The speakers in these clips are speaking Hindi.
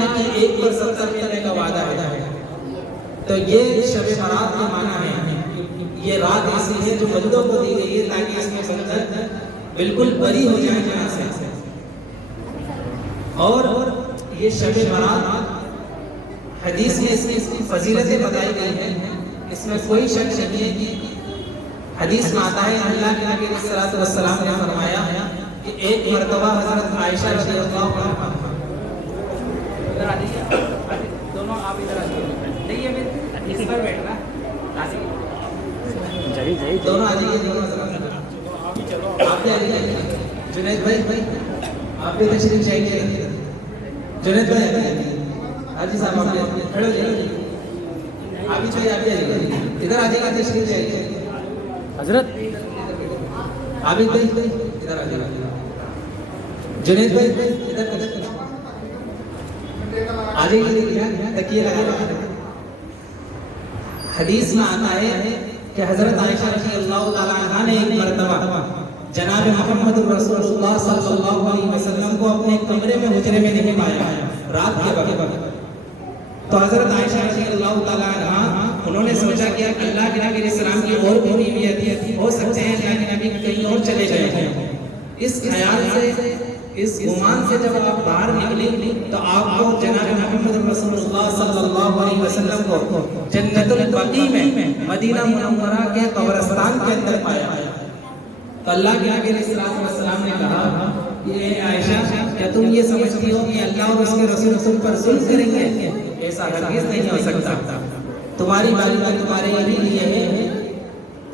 है कि एक पर 70 मिलने का वादा है, तो ये शब बारात का माना है। ये रात ऐसी है जो बंदों को दी गई है ताकि इसमें बंदे बिल्कुल बरी हो जाए गुनाह से। और ये शब बारात हदीस में इसकी फजीलतें बताई गई हैं, इसमें कोई शक नहीं है कि हदीस में आता है अल्लाह के नबी सल्लल्लाहु अलैहि वसल्लम ने फरमाया कि एक मर्तबा हजरत आयशा रज़ियल्लाहु अन्हा दोनों आप इधर आ जाइए, इस पर बैठना दोनों आ जाइए, दोनों आप भी आ जाइए। जुनैद भाई आप भी तशरीफ चाहिए। जुनैद भाई हाजी साहब आप खड़े हो जाइए, आप भी चाहिए, आप भी आइए, इधर आ जाइए, तशरीफ चाहिए हजरत आबिद भाई इधर आ जाइए। जुनैद भाई इधर आ जाइए, तकिए लगा। हदीस में आता है कि हजरत आयशा रज़ियल्लाहु ताला अन्हा ने एक मर्तबा जनाब मोहम्मद रसूलुल्लाह सल्लल्लाहु अलैहि वसल्लम को अपने कमरे में हुजरे में नहीं पाया रात के वक्त। तो हजरत आयशा रज़ियल्लाहु ताला अन्हा उन्होंने सोचा कि अल्लाह के नबी अलैहिस्सलाम की और भी बीवियां थी, हो सकते हैं अल्लाह के नबी कहीं और चले गए हैं। इस ख्याल से, इस गुमान से जब आप बाहर निकली तो आपको जनाब मोहम्मद रसूलुल्लाह सल्लल्लाहु अलैहि वसल्लम को जन्नतुल बकी में मदीना मुनव्वरा के कब्रिस्तान के अंदर पाया। तो अल्लाह के नबी अलैहि वसल्लम ने कहा ये आयशा, क्या तुम ये समझती हो कि अल्लाह और उसके रसूल तुम पर सुल्ह करेंगे? ऐसा हरगिज़ नहीं हो सकता, तुम्हारी बारी का तुम्हारे यही लिए है।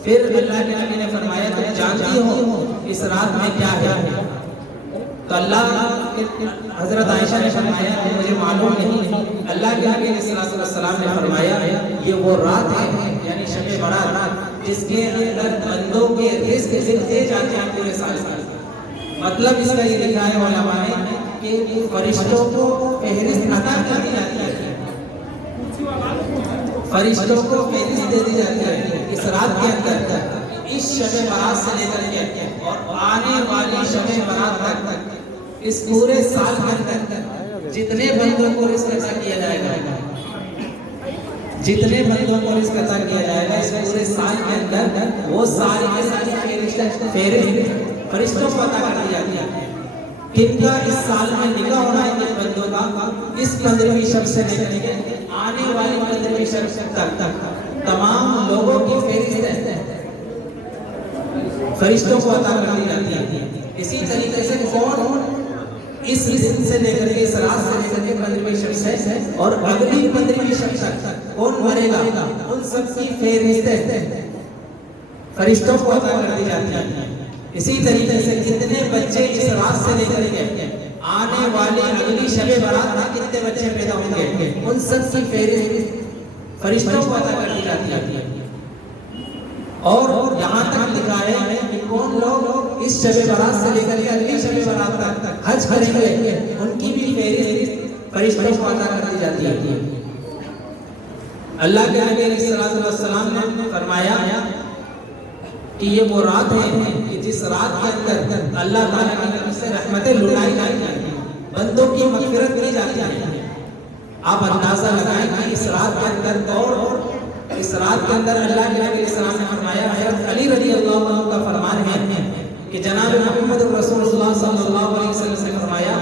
फिर अल्लाह के नबी ने फरमाया तुम जानती हो इस रात में क्या है? तो अल्लाह हजरत आयशा ने फरमाया मुझे मालूम नहीं। अल्लाह के नबी सल्लल्लाहु अलैहि वसल्लम ने फरमाया ये वो रात है, यानी शब बारात, जिसके अंदर बंदों के रिज़्क़ गिनते जाते हैं पूरे साल। मतलब इसका ये लिखा है उलमा ने कि फरिश्तों को फहरिस्त अता कर दी जाती है, फरिश्तों को फहरिस्त दे दी जाती है इस रात के अंदर, इस शब बारात से लेकर के और आने वाली शब बारात तक इस पूरे साल के अंदर जितने बंदों को रिज़्क़ अता किया जाएगा, जितने बंदों को रिज़्क़ अता किया जाएगा इस पूरे साल के अंदर, वो सारी के सारी फरिश्तों को अता कर दी जाती है। किनका इस साल में निकाह होना है किन बंदों का, इस 15वीं शब से लेकर आने वाली 15वीं शब तक तमाम लोगों की फहरिस्त फरिश्तों को अता कर दी जाती है। इसी तरीके से कौन इस दिन से लेकर के इस रात से लेकर के 15वीं शब से और अगली 15वीं शब तक कौन मरेगा, उन सब की फहरिस्त फरिश्तों को अता कर दी जाती है। इसी तरीके से कितने बच्चे इस रात से लेकर के आने वाले अगली शब बारात में कितने बच्चे पैदा होंगे, उन सब की फहरिस्त फरिश्तों को अता कर दी जाती है। और यहाँ तक लिखा है कि कौन लोग इस शब बारात से लेकर के अगली शब बारात तक हज करेंगे, उनकी भी फहरिस्त फरिश्तों को अता कर दी जाती है। अल्लाह के नबी सल्लल्लाहु अलैहि वसल्लम ने फरमाया कि ये वो रात है कि जिस रात के अंदर अल्लाह ताला की तरफ से रहमतें लुटाई जाती हैं, बंदों की मग़फ़िरत की जाती है। आप अंदाज़ा लगाएं कि इस रात के अंदर और इस रात के अंदर अल्लाह के नबी सल्लल्लाहु अलैहि वसल्लम ने फरमाया, हज़रत अली रज़ियल्लाहु अन्हु का फरमान है कि जनाब मोहम्मद रसूलुल्लाह सल्लल्लाहु अलैहि वसल्लम ने फरमाया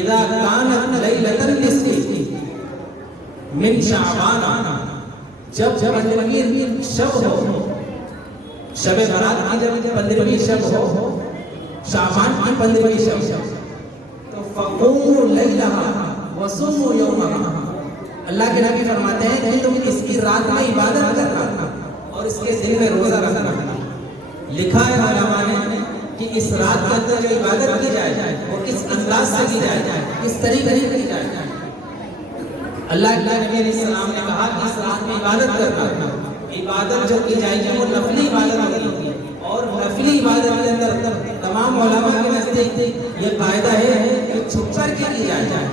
इज़ा कानत लैलतुन निस्फ़ी मिन शाबान, जब 15वीं शब हो, शब बारात की जब 15वीं शब हो, शाबान की 15वीं शब, तो फ़क़ूमू लैलहा व सुम्मू यौमहा। अल्लाह के नबी फरमाते हैं कि तुम इसकी रात में इबादत करना और इसके दिन में रोज़ा रखना। लिखा है उलमा ने कि इस रात के अंदर जो इबादत की जाए वो किस अंदाज से की जाए, किस तरीके से की जाए। अल्लाह के नबी अलैहि सलाम ने कहा कि इस रात में इबादत करना, इबादत जो की जाएगी वो नफली इबादत होगी। और नफली इबादत के अंदर तमाम उलमा के नज़दीक ये फायदा है कि छुप कर के की जाए।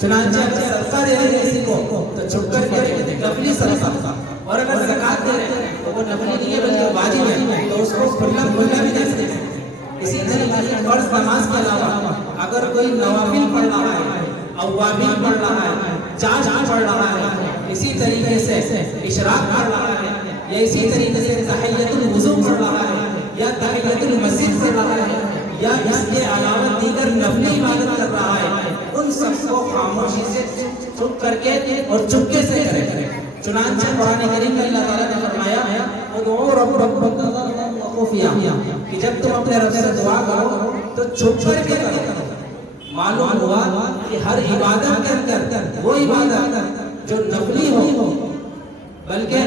चुनांचे अगर सदका दे रहे हैं किसी को तो छुप कर के नफली सदका, और अगर ज़कात दे रहे हैं तो वो नफली नहीं है बल्कि वाजिब है, तो उसको खुला खुला भी दे सकते हैं। इसी तरीके से फर्ज नमाज के अलावा अगर कोई नवाफिल पढ़ रहा है, अवाबिल पढ़ रहा है, पढ़ रहा है, इसी तरीके से इशराक पढ़ रहा है, या इसी तरीके से तहियतुल वुज़ू पढ़ रहा है, या तहियतुल मस्जिद पढ़ रहा है, या इसके अलावा दीगर नफली इबादत कर रहा है, उन सबको खामोशी से चुप करके और चुपके से करें। चुनांचे कुरान करीम में अल्लाह ताला ने फरमाया उदऊ रब्बक खुफिया, कि जब तुम अपने रब से दुआ करो तो चुप करके करो। मालूम हुआ कि हर इबादत के अंदर वो इबादत जो नफली हो, बल्कि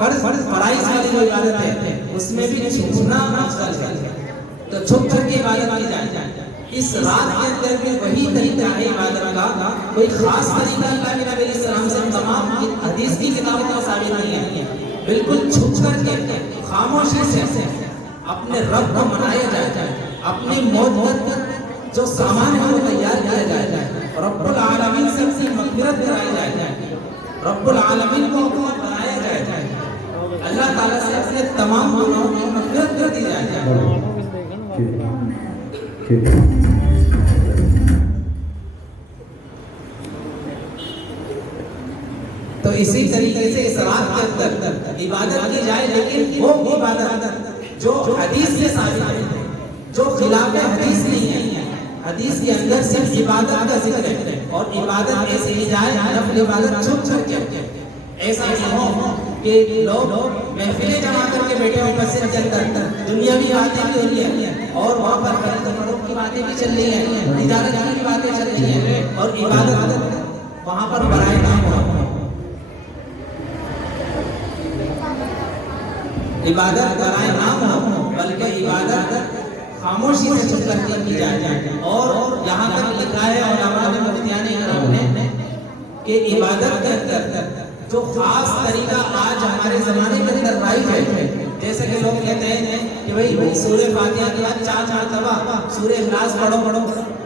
फर्ज फराइज वाली जो इबादत है उसमें भी छुपना अफजल है, तो छुप करके इबादत की जाए। इस रात के अंदर भी वही तरीका है इबादत का, कोई खास तरीका अल्लाह के नबी सल्लल्लाहु अलैहि वसल्लम से तमाम हदीस की किताबों में साबित नहीं है। बिल्कुल छुप करके खामोशी से अपने रब को मनाया जाए, अपनी मौत जो सामान है वो तैयार किया जाए, रब्बुल आलमीन से उसकी मग़फ़िरत कराई जाए, रब्बुल आलमीन को बनाया जाए, अल्लाह ताला से अपने तमाम गुनाहों की मग़फ़िरत कर दी जाए। तो इसी तरीके से इस रात के अंदर इबादत की जाए, लेकिन वो इबादत जो हदीस से साबित है, जो खिलाफ हदीस नहीं है। हदीस के अंदर सिर्फ इबादत का जिक्र है, और इबादत ऐसे ही जाए नफल इबादत छुप करके। ऐसा नहीं हो कि लोग महफिलें जमा करके बैठे हो मस्जिद के अंदर, दुनियावी बातें भी हो रही है और वहाँ पर खरीद की बातें भी चल रही है, तिजारत की बातें चल रही है, और इबादत वहाँ पर बराए काम हो। इबादत बराए नाम हो, बल्कि इबादत खामोशी से चुप करके की जाए। और यहाँ तक लिखा है और हमारे मुफ्तियान इकराम ने कि इबादत के अंदर जो खास तरीका आज हमारे ज़माने के अंदर राइज है, जैसे कि लोग कहते हैं कि भाई सूरह फातिहा के बाद 4 मरतबा सूरह इखलास पढ़ो,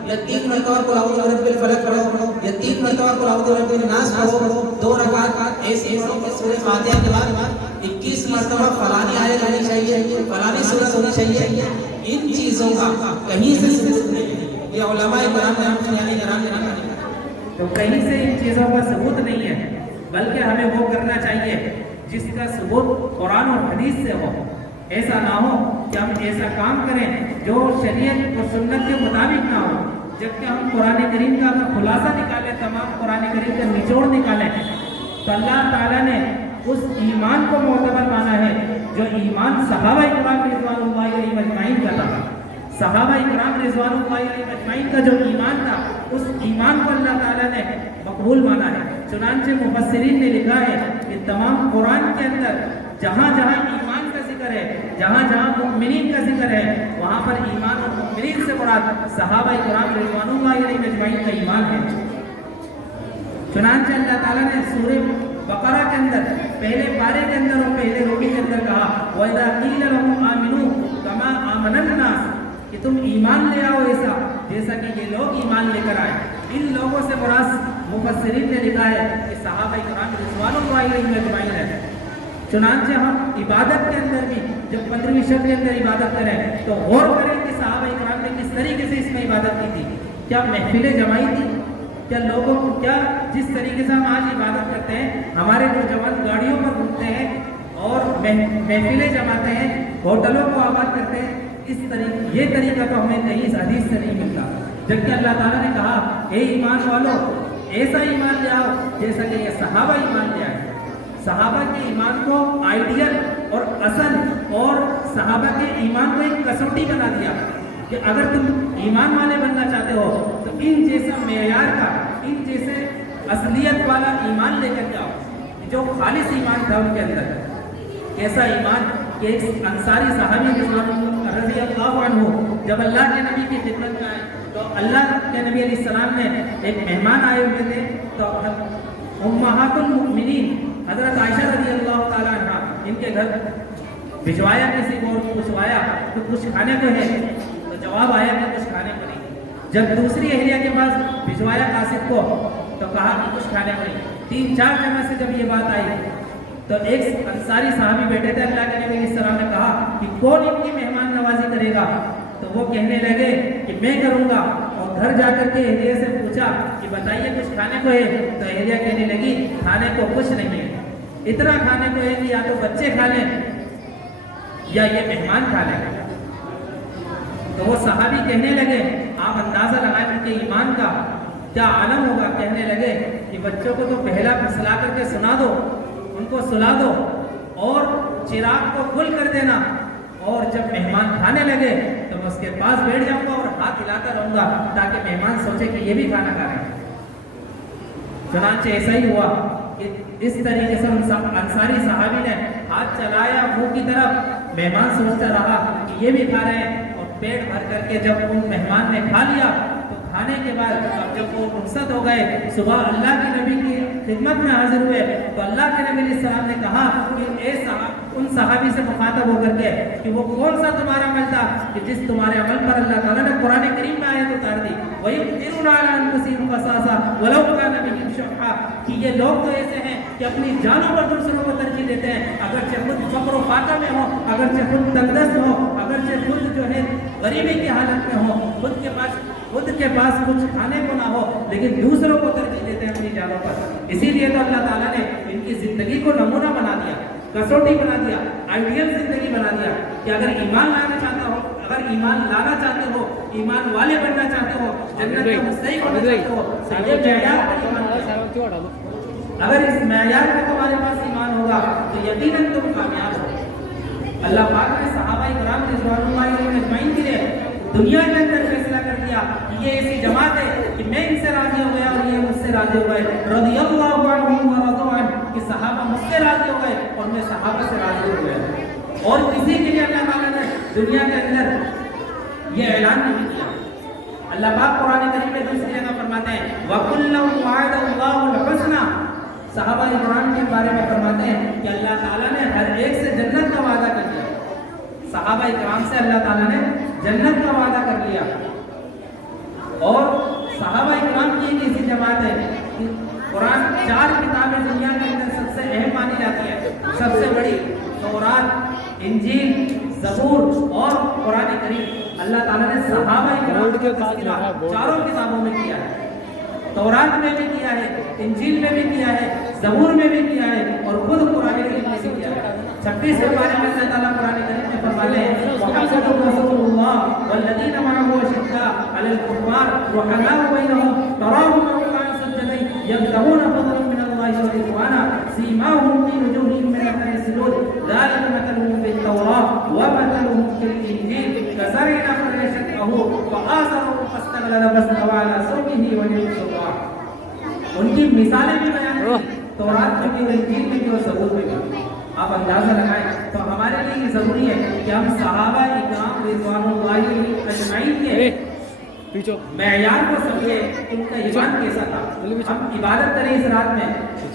या 3 मरतबा कुल औज़ु बिरब्बिल फलक पढ़ो, या 3 मरतबा कुल औज़ु बिरब्बिन नास पढ़ो, 2 रकात ऐसे पढ़ो कि सूरह फातिहा के बाद 21 मरतबा फलानी आयत होनी चाहिए, फलानी सूरत होनी चाहिए। इन चीज़ों का कहीं से सबूत नहीं है, ये उलमाए किराम ने तो कहीं से इन चीज़ों का सबूत नहीं है, बल्कि हमें वो करना चाहिए जिसका सबूत कुरान और हदीस से हो। ऐसा ना हो कि हम ऐसा काम करें जो शरीयत और सुन्नत के मुताबिक ना हो, जबकि हम कुरान करीम का खुलासा निकालें, तमाम कुरान करीम का निचोड़ निकालें, तो अल्लाह ताला ने उस ईमान को मोतबर माना है जो ईमान सहाबा इकराम रिज़वानुल्लाहि अलैहिम अजमाइन का था। सहाबा इकराम रिज़वानुल्लाहि अलैहिम अजमाइन का जो ईमान था, उस ईमान को अल्लाह ताला ने मकबूल माना है। चुनांचे मुफस्सिरीन ने लिखा है कि तमाम कुरान के अंदर जहाँ जहाँ ईमान का जिक्र है, जहाँ जहाँ मुमिनीन का जिक्र है, वहाँ पर ईमान और मुमिनीन से मुराद सहाबा इकराम रिज़वानुल्लाहि अलैहिम अजमाइन का ईमान है। चुनांचे अल्लाह ताला ने सूरह बकरा के अंदर पहले पारे के अंदर और पहले रोटी के अंदर कहा वइज़ा क़ील लहुम आमिनू कमा आमनन नास, कि तुम ईमान ले आओ ऐसा जैसा कि ये लोग ईमान लेकर आए। इन लोगों से मुराद मुफस्सिरीन ने लिखा है कि सहाबा इकराम रिज़वानुल्लाहि अलैहिम अजमाइन है। चुनांचे हम इबादत के अंदर भी जब 15वीं शब के अंदर इबादत करें तो गौर करें कि सहाबा इकराम ने किस तरीके से इसमें इबादत की थी। क्या महफिलें जमाई थी? क्या लोगों को क्या जिस तरीके से हम आज इबादत करते हैं, हमारे नौजवान गाड़ियों पर घूमते हैं और महफिलें जमाते हैं, होटलों को आबाद करते हैं, इस तरीके ये तरीका तो हमें कहीं इस हदीस से नहीं मिलता। जबकि अल्लाह ताला ने कहा हे ईमान वालों ऐसा ईमान ले आओ जैसा कि ये सहाबा ईमान ले आए। सहाबा के ईमान को आइडियल और असल और सहाबा के ईमान को एक कसौटी बना दिया कि अगर तुम ईमान वाले बनना चाहते हो तो इन जैसा मेयार का, इन जैसे असलियत वाला ईमान लेकर के आओ, जो खालिस ईमान था उनके अंदर। कैसा ईमान कि एक अंसारी सहाबी रज़ी अल्लाहु अन्हु जब अल्लाह के नबी की खिदमत में आए तो अल्लाह के नबी अलैहिस्सलाम ने एक मेहमान आए हुए थे, तो उम्महातुल मुमिनीन हज़रत आयशा रज़ी अल्लाहु ताला अन्हा इनके घर भिजवाया, किसी को पूछवाया तो कुछ खाने को है, तो जवाब आया कि कुछ खाने को नहीं। जब दूसरी अहलिया के पास भिजवाया कासिद को तो कहा कि कुछ खाने को नहीं। 3-4 जगह से जब ये बात आई तो एक अंसारी साहबी बैठे थे, अल्लाह के नबी सल्लल्लाहु अलैहि वसल्लम ने कहा कि कौन इनकी मेहमान नवाजी करेगा, तो वो कहने लगे कि मैं करूँगा। और घर घर जाकर के एहलिया से पूछा कि बताइए कुछ खाने को है, तो एहलिया कहने लगी खाने को कुछ नहीं है, इतना खाने को है कि या तो बच्चे खा लें या ये मेहमान खा लें। तो वो सहाबी कहने लगे, आप अंदाजा लगाएं उनके ईमान का क्या आलम होगा। कहने लगे कि बच्चों को तो पहला फुसला करके सुना दो, उनको सुला दो और चिराग को खुल कर देना, और जब मेहमान खाने लगे तो मैं उसके पास बैठ जाऊंगा और हाथ हिलाता रहूंगा ताकि मेहमान सोचे कि ये भी खाना खा रहे हैं। चुनांचे ऐसा ही हुआ कि इस तरीके से अंसारी सहाबी ने हाथ चलाया मुंह की तरफ, मेहमान सोचता रहा कि ये भी खा रहे हैं, और पेट भर करके जब उन मेहमान ने खा लिया तो खाने के बाद अब जब वो रुखसत हो गए, सुबह अल्लाह के नबी की खिदमत में हाजिर हुए, तो अल्लाह के नबी अलैहि सलाम ने कहा कि उन सहाबी से मुखातब होकर के कि वो कौन सा तुम्हारा अमल था कि जिस तुम्हारे अमल पर अल्लाह ताला ने कुरान करीम में आयत उतार दी, वही कि ये लोग तो ऐसे हैं कि अपनी जानों पर दूसरों को तरजीह देते हैं, अगरचे खुद फक्र फाका में हो, अगरचे खुद तंगदस्त हो, अगरचे खुद जो है गरीबी की हालत में हो, खुद के पास कुछ खाने को ना हो, लेकिन दूसरों को तरजीह देते हैं अपनी जानों पर। इसीलिए तो अल्लाह ताला ने इनकी जिंदगी को नमूना बना दिया, कसौटी बना दिया, आइडियल जिंदगी बना दिया कि अगर ईमान लाना चाहते हो, अगर ईमान लाना चाहते हो, ईमान वाले बनना चाहते हो, जन्नत के मुस्तहिक होना चाहते हो, तो ये मेयार पर ईमान लाओ। अगर इस मेयार में तुम्हारे पास ईमान होगा तो यकीनन तुम कामयाब हो। अल्लाह पाक ने सहाबा इकराम रिज़वानुल्लाहि अलैहिम अजमईन के लिए दुनिया के अंदर फैसला कर दिया कि ये ऐसी जमात है कि मैं इनसे राजी हो गया और ये मुझसे राजी हो गए, रज़ियल्लाहु अन्हुम व रज़ू अन्हु, कि सहाबा मुझसे राजी हो गए और मैं सहाबा से राजी हो गया। और किसी के लिए अल्लाह ताला ने दुनिया के अंदर ये ऐलान नहीं किया। अल्लाह पाक कुरान करीम में दूसरी जगह फरमाते हैं वकुल्लुम वअदल्लाहुल हुस्ना, सहाबा इकराम के बारे में फरमाते हैं कि अल्लाह ताला ने हर एक से जन्नत का वादा कर लिया। सहाबा इकराम से अल्लाह ताला ने जन्नत का वादा कर लिया। और सहाबा इकराम की एक ऐसी जमात है कि कुरान 4 किताबें दुनिया के अंदर सबसे अहम मानी जाती है, सबसे बड़ी तौरात, इंजील, ज़बूर और कुरान करीम। अल्लाह ताला ने सहाबा इकराम के तज़किरा 4 किताबों में किया है, तौरात में भी किया है, इंजील में भी किया है, ज़बूर में भी किया है और खुद कुरान करीम में भी किया है। 26 के बारे में अल्लाह ताला कुरान करीम में फरमाते हैं मुहम्मदुर रसूलुल्लाह वल्लज़ीना मअहु अशिद्दा अलल कुफ़ार रुहमाउ बैनहुम तराहुम रुक्कान सुज्जदन यब्तगूना फज़लन मिनल्लाहि व रिज़वाना सीमाहुम फी वुजूहिहिम मिन अथरि सुजूद ज़ालिका मतलुहुम फित तौरात व मतलुहुम फिल इंजील कज़रइन अखरज शतअहु फ़आज़रहु फस्तगलज़ फस्तवा अला सूक़िही व युसवा। उनकी मिसालें भी बयान की तौरात में भी, इंजील में भी और ज़बूर में भी। आप अंदाजा लगाएं तो हमारे लिए ये जरूरी है कि हम सहाबा इकराम रिज़वानुल्लाहि अजमईन के मेयार को समझे कि उनका ईमान कैसा था। हम इबादत करें इस रात में,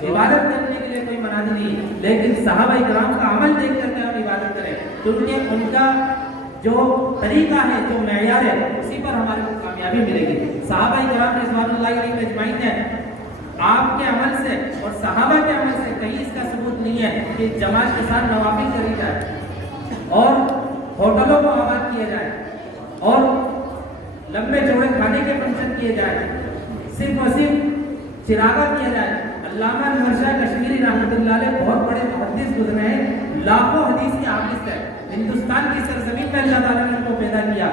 इबादत करने के लिए कोई मनाही नहीं, लेकिन सहाबा इकराम का अमल देख करके हम इबादत करें, क्योंकि उनका जो तरीका है, जो मेयार है, उसी पर हमारे को कामयाबी मिलेगी। सहाबा इकराम रिज़वानुल्लाहि अजमईन ने आपके अमल से और सहाबा के अमल से कहीं इसका सबूत नहीं है कि जमात के साथ नवाफिल करी जाए और होटलों को आबाद किया जाए और लंबे चौड़े खाने के फंक्शन किए जाए, सिर्फ और सिर्फ चिरागा किया जाए। अल्लामा नूरशाह कश्मीरी रहमतुल्लाह अलैह बहुत बड़े मुहद्दिस गुजरे हैं, लाखों हदीस के हाफिज है। हिंदुस्तान की सरजमीन में अल्लाह ताला ने उनको पैदा किया।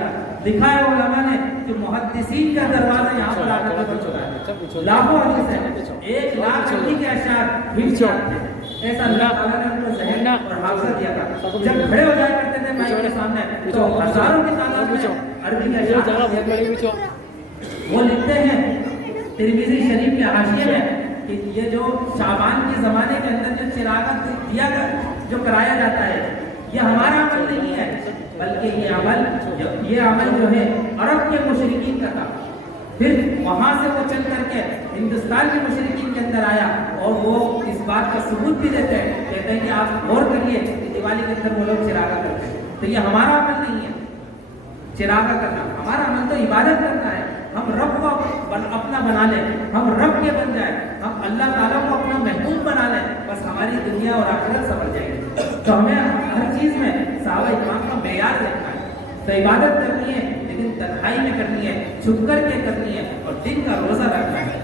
लिखा है उलमा ने कि मुहद्दिसीन का दरवाजा यहाँ पर आकर बन चुका है। लाखों हदीस है, 1 लाख के अशार हिफ्ज़ थे। ऐसा अल्लाह ताला ने उनको ज़हन और हाफिज़ा दिया था। जब खड़े हो जाया करते थे माइक के सामने तो हजारों की तादाद में अरबी के अशार वो लिखते हैं तिरमिज़ी शरीफ के हाशिये में कि ये जो शाबान के ज़माने के अंदर जो चिरागा दिया जो कराया जाता है, ये हमारा अमल नहीं है, बल्कि ये अमल जो है अरब के मुशरिकीन का था। फिर वहाँ से वो चल करके हिंदुस्तान के मुशरिकीन के अंदर आया और वो इस बात का सबूत भी देते हैं, कहते हैं कि आप गौर करिए कि दिवाली के अंदर वो लोग चिरागा करते हैं। तो ये हमारा अमल नहीं है चिरागा करना, हमारा अमल तो इबादत करना है। हम रब को अपना बना लें, हम रब के बन जाए, हम अल्लाह ताला को अपना महबूब बना लें, बस हमारी दुनिया और आखिरत संभल जाएगी। तो हमें हर चीज़ में सहाबा इकराम का मेयार देखना है। तो इबादत करनी है, लेकिन तन्हाई में करनी है, छुप करके करनी है और दिन का रोजा रखना है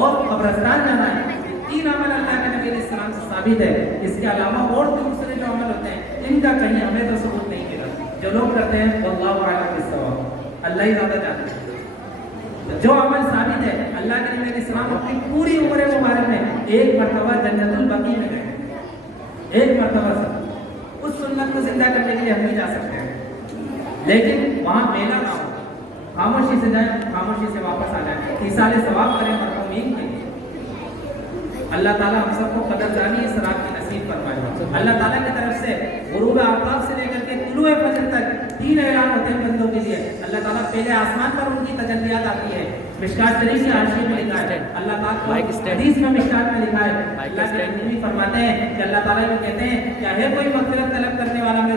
और कब्रिस्तान जाना है। 3 अमल अल्लाह के नबी अलैहिस्सलाम से साबित है। इसके अलावा और दूसरे जो अमल होते हैं इनका कहीं हमें तो सबूत नहीं मिला। जो लोग करते हैं वल्लाहु अअलम बिस्सवाब, अल्लाह ही ज़्यादा जानते हैं। जो अमल साबित है, अल्लाह के नबी अलैहिस्सलाम अपनी पूरी उम्र मुबारक में एक मरतबा जन्नतुल बकी में गए, एक मरतबा से। उस सुन्नत को जिंदा करने के लिए हम नहीं जा सकते हैं, लेकिन वहाँ मेला ना हो, खामोशी से जाए, खामोशी से वापस आ जाए, इसाले सवाब करें मरहूमीन के लिए। अल्लाह ताला हम सबको कदरदानी इस रात की नसीब फरमाए। अल्लाह ताला की तरफ से गुरूब आफ्ताब से लेकर के तुलुए फजर तक 3 ऐलान होते हैं बंदों के लिए। अल्लाह ताला पहले आसमान पर उनकी तजल्लियात आती है। मिशकात शरीफ की हाशिए में लिखा है, अल्लाह ताला हदीस में मिशकात में लिखा है, अल्लाह के नबी फरमाते हैं कि अल्लाह ताला ये कहते हैं क्या है कोई मग़फ़िरत तलब करने वाला, मैं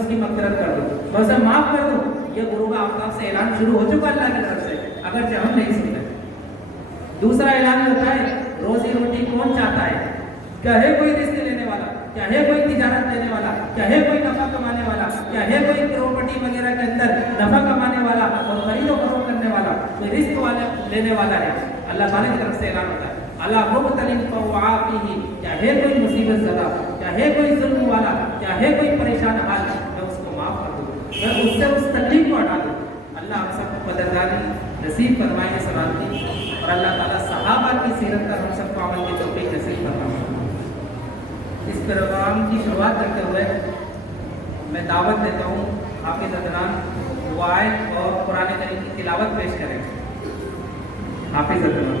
उसकी मग़फ़िरत कर दूं, मैं उसे माफ कर दूं। ये गुरूब आफ्ताब से ऐलान शुरू हो चुका अल्लाह की तरफ से, अगर हम नहीं सुनते। दूसरा ऐलान होता है रोजी रोटी कौन चाहता है, क्या है कोई रिस्क लेने वाला, क्या है कोई तिजारत लेने वाला, क्या है कोई नफा कमाने वाला, क्या है कोई प्रॉपर्टी वगैरह के अंदर नफा कमाने वाला और खरीदो फरोख्त करने वाला, कोई रिस्क वाले लेने वाला है। अल्लाह ताला की तरफ से ऐलान होता है अला मुब्तलिन फवाफिही, क्या है कोई मुसीबत ज़दा, क्या है कोई जुल्म वाला, क्या है कोई परेशान हाल, मैं उसको माफ कर दूं, मैं उससे उस तकलीफ को हटा दूं। अल्लाह हम सबको कदरदानी नसीब फरमाए सलामती, और अल्लाह ताला सहाबा की सीरत पर हम सबको अमल की तौफीक नसीब फरमाए। इस प्रोग्राम की शुरुआत करते हुए मैं दावत देता हूँ हाफिज़ अदनान दुआएं और कुरान करीम की तिलावत पेश करें। हाफिज़ अदनान।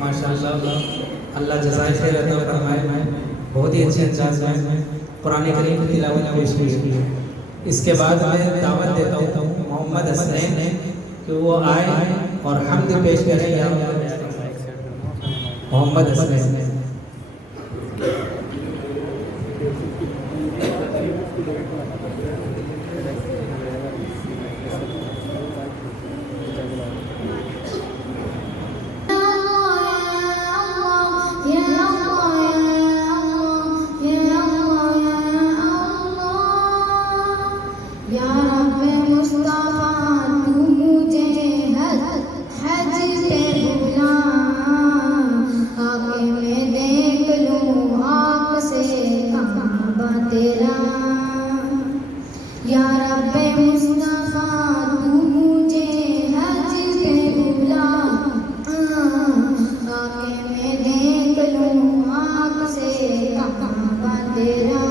माशाअल्लाह, अल्लाह जज़ाए खैर अता फरमाए। बहुत ही अच्छे अंदाज में कुरान करीम की तिलावत पेश की है। इसके बाद मैं दावत देता हूँ मोहम्मद हसनैन कि वो आए और हम्द पेश करें। या मोहम्मद हसनैन। या रब मुस्तफा तू मुझे हज पे बुला, आके मैं देख लूं आँख से काबा तेरा। या रब मुस्तफा तू मुझे हज पे बुला, आके मैं देख लूं आँख से काबा तेरा।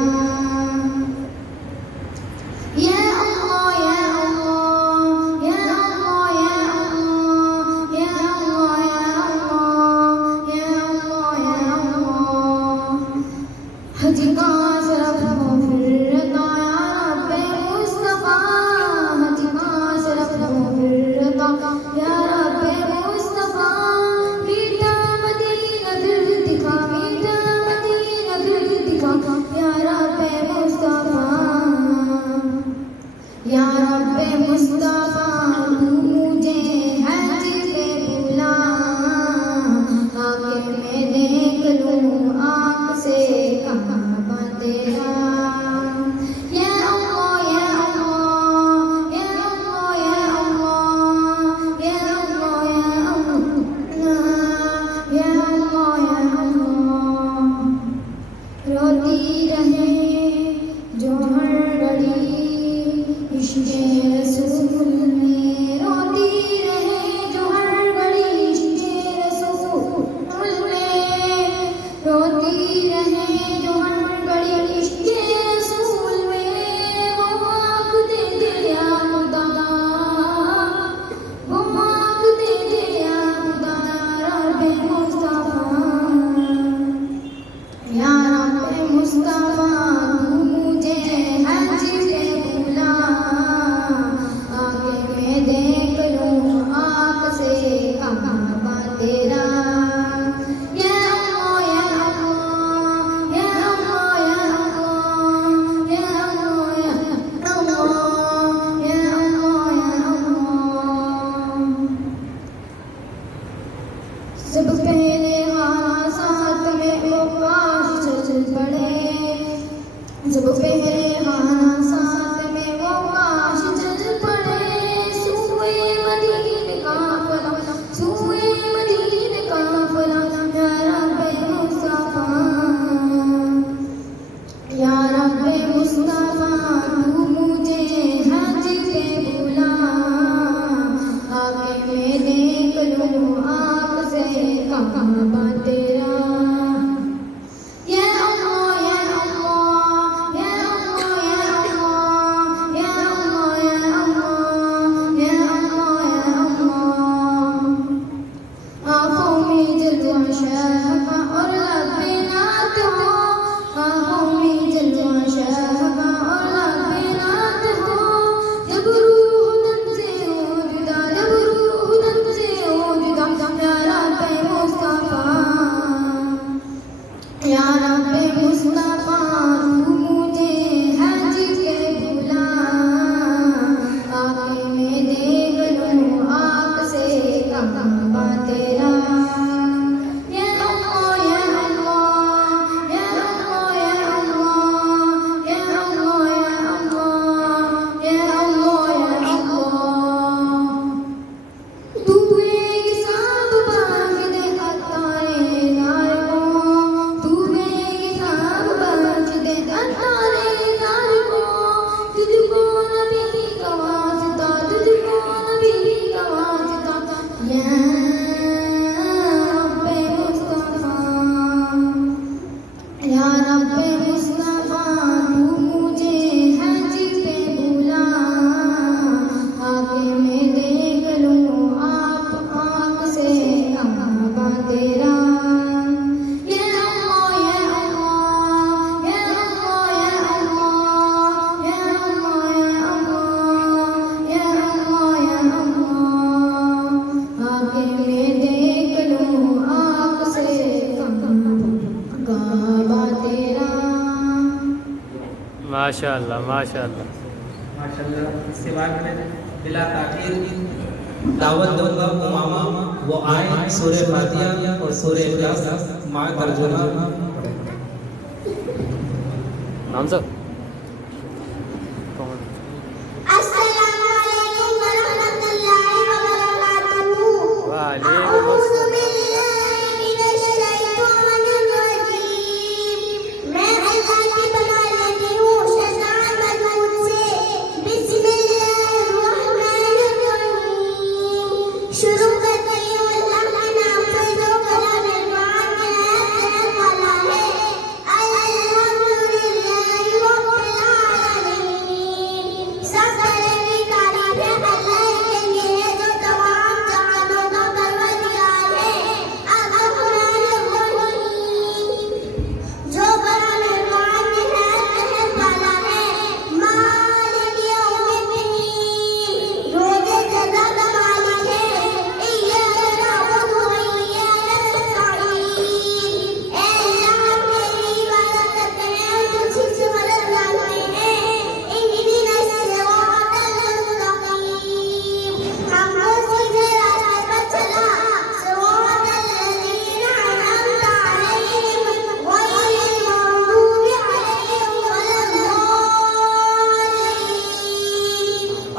या रब्बे मुस्तफा तू मुझे हज पे बुला, आके मैं देख लूं आँख से काबा तेरा। या अल्लाह या अल्लाह या अल्लाह या अल्लाह या अल्लाह या अल्लाह या अल्लाह। रोती रहे जो हर घड़ी इश्क़े रसूल में, रोती रहे जो हर घड़ी इश्क़े रसूल में, रोती रहे जो हर घड़ी इश्क़े रसूल में। वो आँख दे दे या खुदा, वो आँख दे दे या खुदा। रब्बे मुस्तफा या रब्बे मुस्तफा तू मुझे हज पे बुला, आके मैं देख लूं आँख से काबा तेरा। या अल्लाह या अल्लाह या अल्लाह या अल्लाह या अल्लाह या अल्लाह या अल्लाह या अल्लाह। सब पहले हाँ साथ में वो काश चल पड़े, जब पहले हाँ साथ में वो काश चल पड़े। सूए मदीने का फला, सूए मदीने का फला। या रब्बे मुस्तफा या रब्बे मुस्तफा तू मुझे हज पे बुला, आके मैं देख लूं आँख से काबा तेरा। या अल्लाह या अल्लाह या अल्लाह या अल्लाह या अल्लाह या अल्लाह या अल्लाह। आँखों में जलवा शहबा और लबे नात हो, आँखों में जलवा शहबा और लबे नात हो। जब रूह तन से हो जुदा, जब रूह तन से हो जुदा। या रब्बे माशाअल्लाह माशाअल्लाह। माशाल्लाह। इसके बाद में बिला ताखीर दावत दूंगा उमामा वो आए सूरह फातिहा और सूरह इखलास मां तर्जुमा नाम सर अस्सलामु अलैकुम व रहमतुल्लाहि व बरकातुहू। वालेकुम अऊज़ु बिल्लाहि मिनश शैतानिर रजीम। मैं अल्लाह की पनाह लेती हूँ शैतान मरदूद से। बिस्मिल्लाहिर रहमानिर रहीम। शुरू करती हूँ अल्लाह के नाम से जो बड़ा मेहरबान रहम वाला है। अल्हम्दुलिल्लाहि रब्बिल आलमीन। सब तरह की तारीफें अल्लाह के लिए जो तमाम जहानों का परवरदिगार है। अर्रहमानिर रहीम। जो बड़ा मेहरबान रहम वाला है। मालिक यौमिद्दीन। रोज़े जज़ा का मालिक है। इय्याका नअबुदु व इय्याका नस्तईन। ऐ अल्लाह तेरी इबादत करते हैं तुझसे से मदद मांगते हैं। इहदिनस सिरातल मुस्तकीम। हमको सीधे रास्ते पर चला। सिरातल लज़ीना अनअमता अलैहिम गैरिल मग़दूबि अलैहिम वलद्दाल्लीन।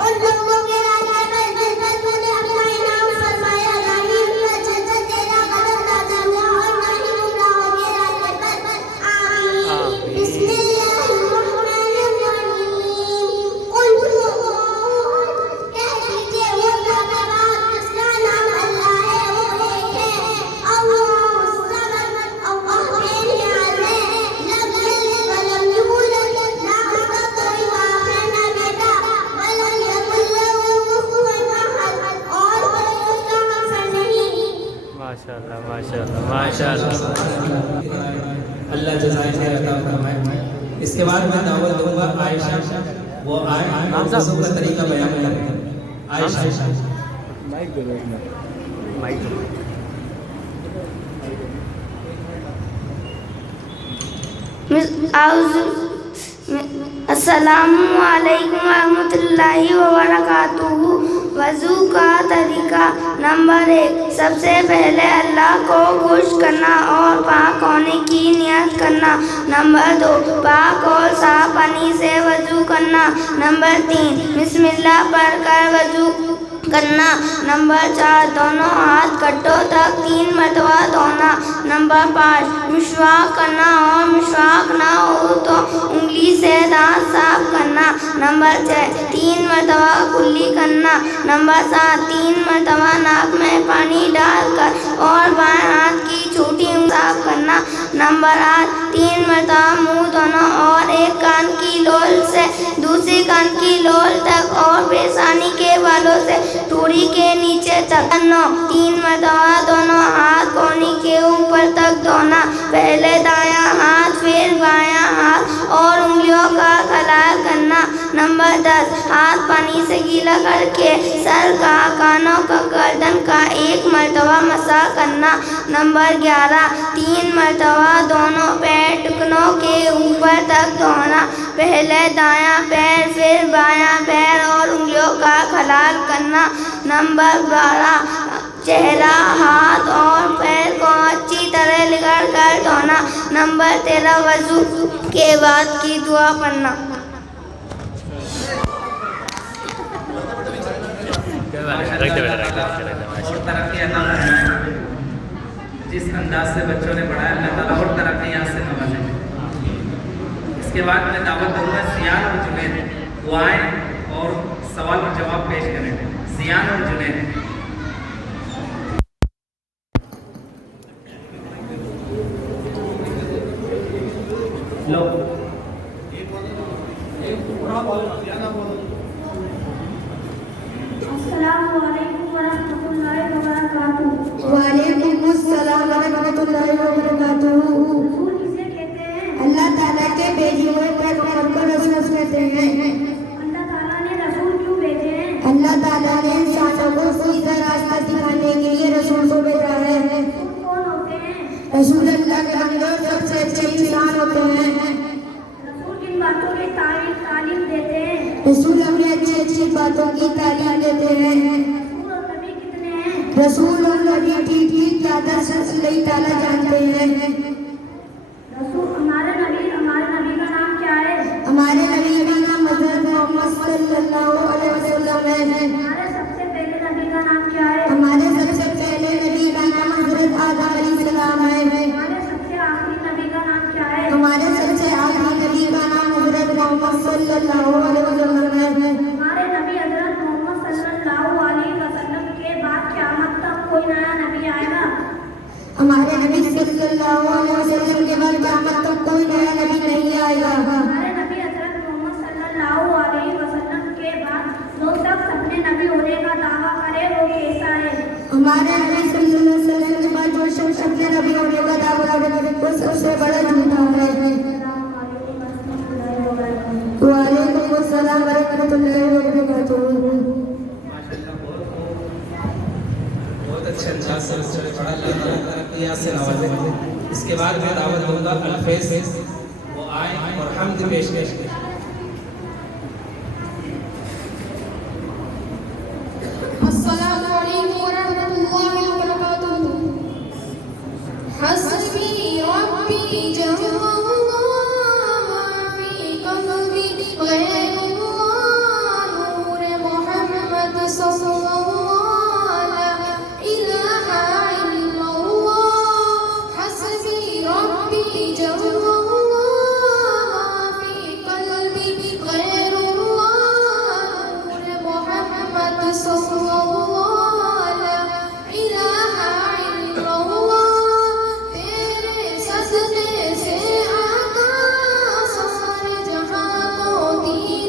उन लोगों के रास्ते पर जिन पर तूने अपना इनाम फरमाया नहीं उनका जन्नत तेरा कदम दादा हुआ और ना ही गुमराहों के रास्ते पर। आमीन। बिस्मिल्लाहिर्रहमानिर्रहीम। कुल हुवल्लाहु कह दीजिए वो ज़ात जिसका नाम अल्लाह है वो एक है। अल्लाहुस समद अल्लाह बेनियाज़ है। लम यलिद व लम यूलद ना उसका कोई बाप है ना बेटा। वलम यकुल लहू कुफुवन अहद और कोई उसका हमसर नहीं। माशाअल्लाह माशाअल्लाह माशाअल्लाह। अल्लाह जज़ाए खैर अता फरमाए। इसके बाद मैं दावत दूंगा आयशा वो आए नमाज़ों का तरीका बयान करें। आयशा माइक दे दो एक मिनट माइक दे दो। अस्सलामु अलैकुम रहमतुल्लाहि व बरकातुहू। वज़ू का तरीका नंबर 1 सबसे पहले अल्लाह को खुश करना और पाक होने की नियत करना। नंबर 2 पाक और साफ पानी से वज़ू करना। नंबर 3 बिस्मिल्लाह पढ़कर वज़ू करना। नंबर 4 दोनों हाथ कट्टों तक 3 मरतबा धोना। नंबर 5 मिसवाक करना और मिसवाक ना हो तो उंगली से दांत साफ करना। नंबर 6 3 मरतबा कुल्ली करना। नंबर 7 3 मरतबा नाक में पानी डालकर और बाएं हाथ की छोटी उंगली साफ करना। नंबर 8 3 मरतबा मुंह धोना और एक कान की लोल से दूसरी कान की लोल तक और पेशानी के बालों से ठोड़ी के नीचे तक। 9 3 मरतबा दोनों हाथ कोहनी के ऊपर तक धोना। पहले दायां हाथ फिर बायां हाथ और उंगलियों का खलाल करना। नंबर 10 हाथ पानी से गीला करके सर का कानों का गर्दन का 1 मरतबा मसा करना। नंबर 11 3 मरतबा दोनों पैर टुकनों के ऊपर तक धोना। पहले दायां पैर फिर बायां पैर और उंगलियों का खलाल करना। नंबर 12 चेहरा हाथ और पैर को अच्छी तरह लिगड़ कर धोना। नंबर 13 वज़ू के बाद की दुआ पढ़ना। रख दे बेटा और तरक्की अता फरमाए। जिस अंदाज से बच्चों ने पढ़ाया अल्लाह ताला और तरक्की यहाँ से नवाजे। इसके बाद मैं दावत दूंगा जियान और जुनैद वो आए और सवाल और जवाब पेश करें। जियान और जुनैद लो अस्सलामु अलैकुम व रहमतुल्लाहि व बरकातुहू। वालेकुम अस्सलाम व रहमतुल्लाहि व बरकातुहू। रसूल किसे कहते हैं? अल्लाह ताला के भेजे हुए पैगंबर को रसूल कहते हैं। अल्लाह ताला ने रसूल क्यों भेजे हैं? अल्लाह ताला ने इंसानों को सीधा रास्ता दिखाने के लिए रसूल को भेजा है। रसूल कौन होते हैं? रसूल अल्लाह के अंदर सबसे अच्छे इंसान होते हैं। रसूल किन बातों की तारीफ बातों की तालीम देते हैं। रसूल और नबी कितने हैं? रसूल और नबी ठीक ज्यादा सही ताला जानते हैं। रसूल हमारे नबी का नाम क्या है? हमारे नबी का नाम हज़रत मोहम्मद सल्लल्लाहु अलैहि वसल्लम है। हमारे सबसे पहले नबी का नाम क्या है? हमारे सबसे पहले नबी का नाम हज़रत आदम अलैहिस्सलाम है। हमारे सबसे आखिरी नबी का नाम क्या है? हमारे सबसे आखिरी नबी का नाम हज़रत मोहम्मद सल्लल्लाहु अलैहि वसल्लम है। हमारे नबी हजरत मोहम्मद सल्लल्लाहु अलैहि वसल्लम के बाद क़यामत तक कोई नया नबी आएगा? हमारे नबी सल्लल्लाहु अलैहि वसल्लम के बाद क़यामत तक कोई नया नबी नहीं आएगा। हमारे नबी हजरत मोहम्मद सल्लल्लाहु अलैहि वसल्लम के बाद जो शख्स अपने नबी होने का दावा करे वो कैसा है? हमारे नबी सल्लल्लाहु अलैहि वसल्लम के बाद जो शख्स अपने नबी होने का दावा करे वो सबसे बड़ा झूठा है। वालेकुम अस्सलाम व रहमतुल्लाहि व बरकातुहू। बहुत अच्छे अंदाज से पढ़ा, अल्लाह ताला तरक्कियात से नवाजे। इसके बाद मैं दावत दूंगा अल्फेज वो आए और हमद पेश करें। अस्सलामु अलैकुम व रहमतुल्लाहि व बरकातुहू। हस्बी रब्बी जल्लल्लाहु फी क़ल्बी गैरुल्लाह नूर मुहम्मद सल्लल्लाहु ला इलाहा इल्लल्लाह। हस्बी रब्बी जल्लल्लाहु फी क़ल्बी गैरुल्लाह नूर मुहम्मद सल्लल्लाहु ला इलाहा इल्लल्लाह। तेरे सजदे से आका सारे जहां को दीन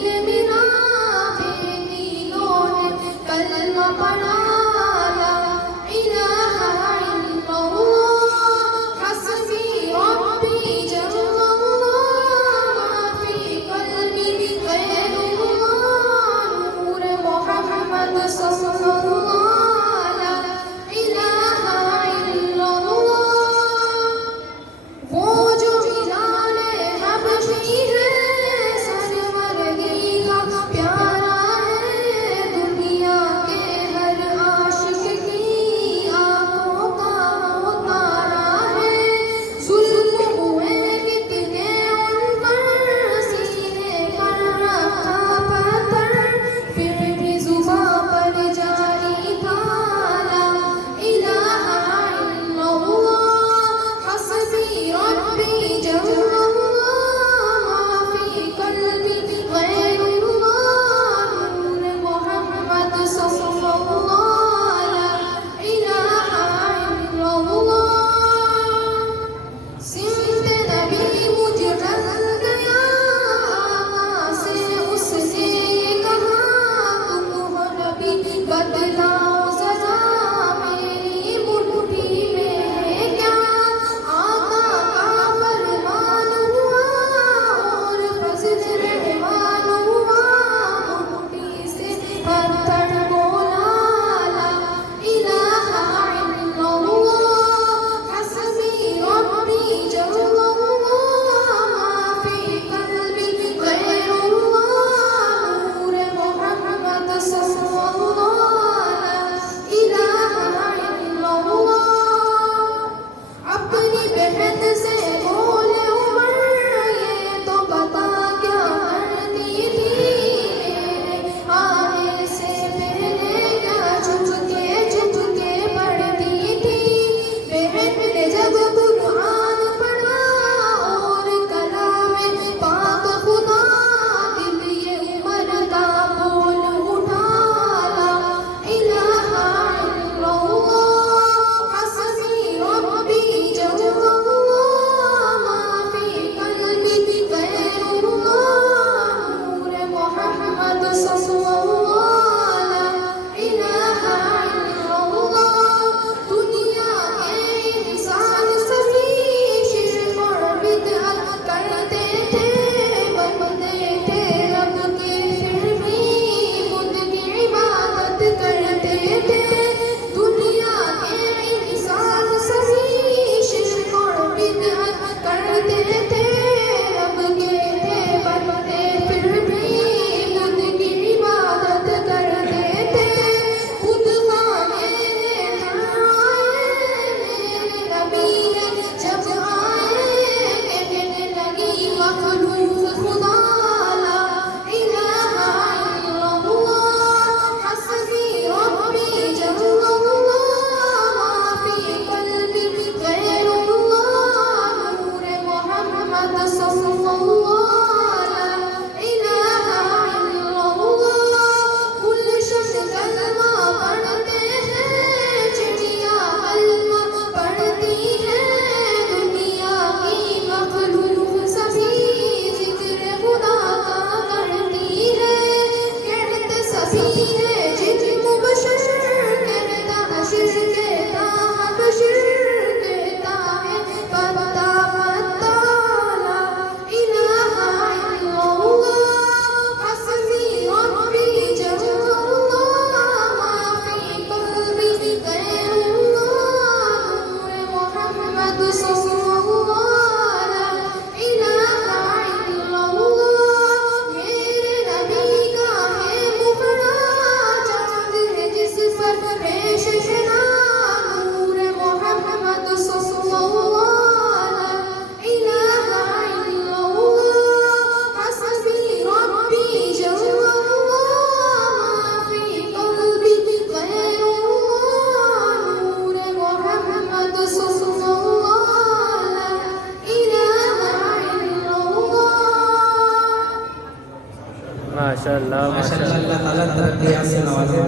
माशाल्लाह माशाल्लाह अल्लाह ताला तरक्कियात से नवाजे,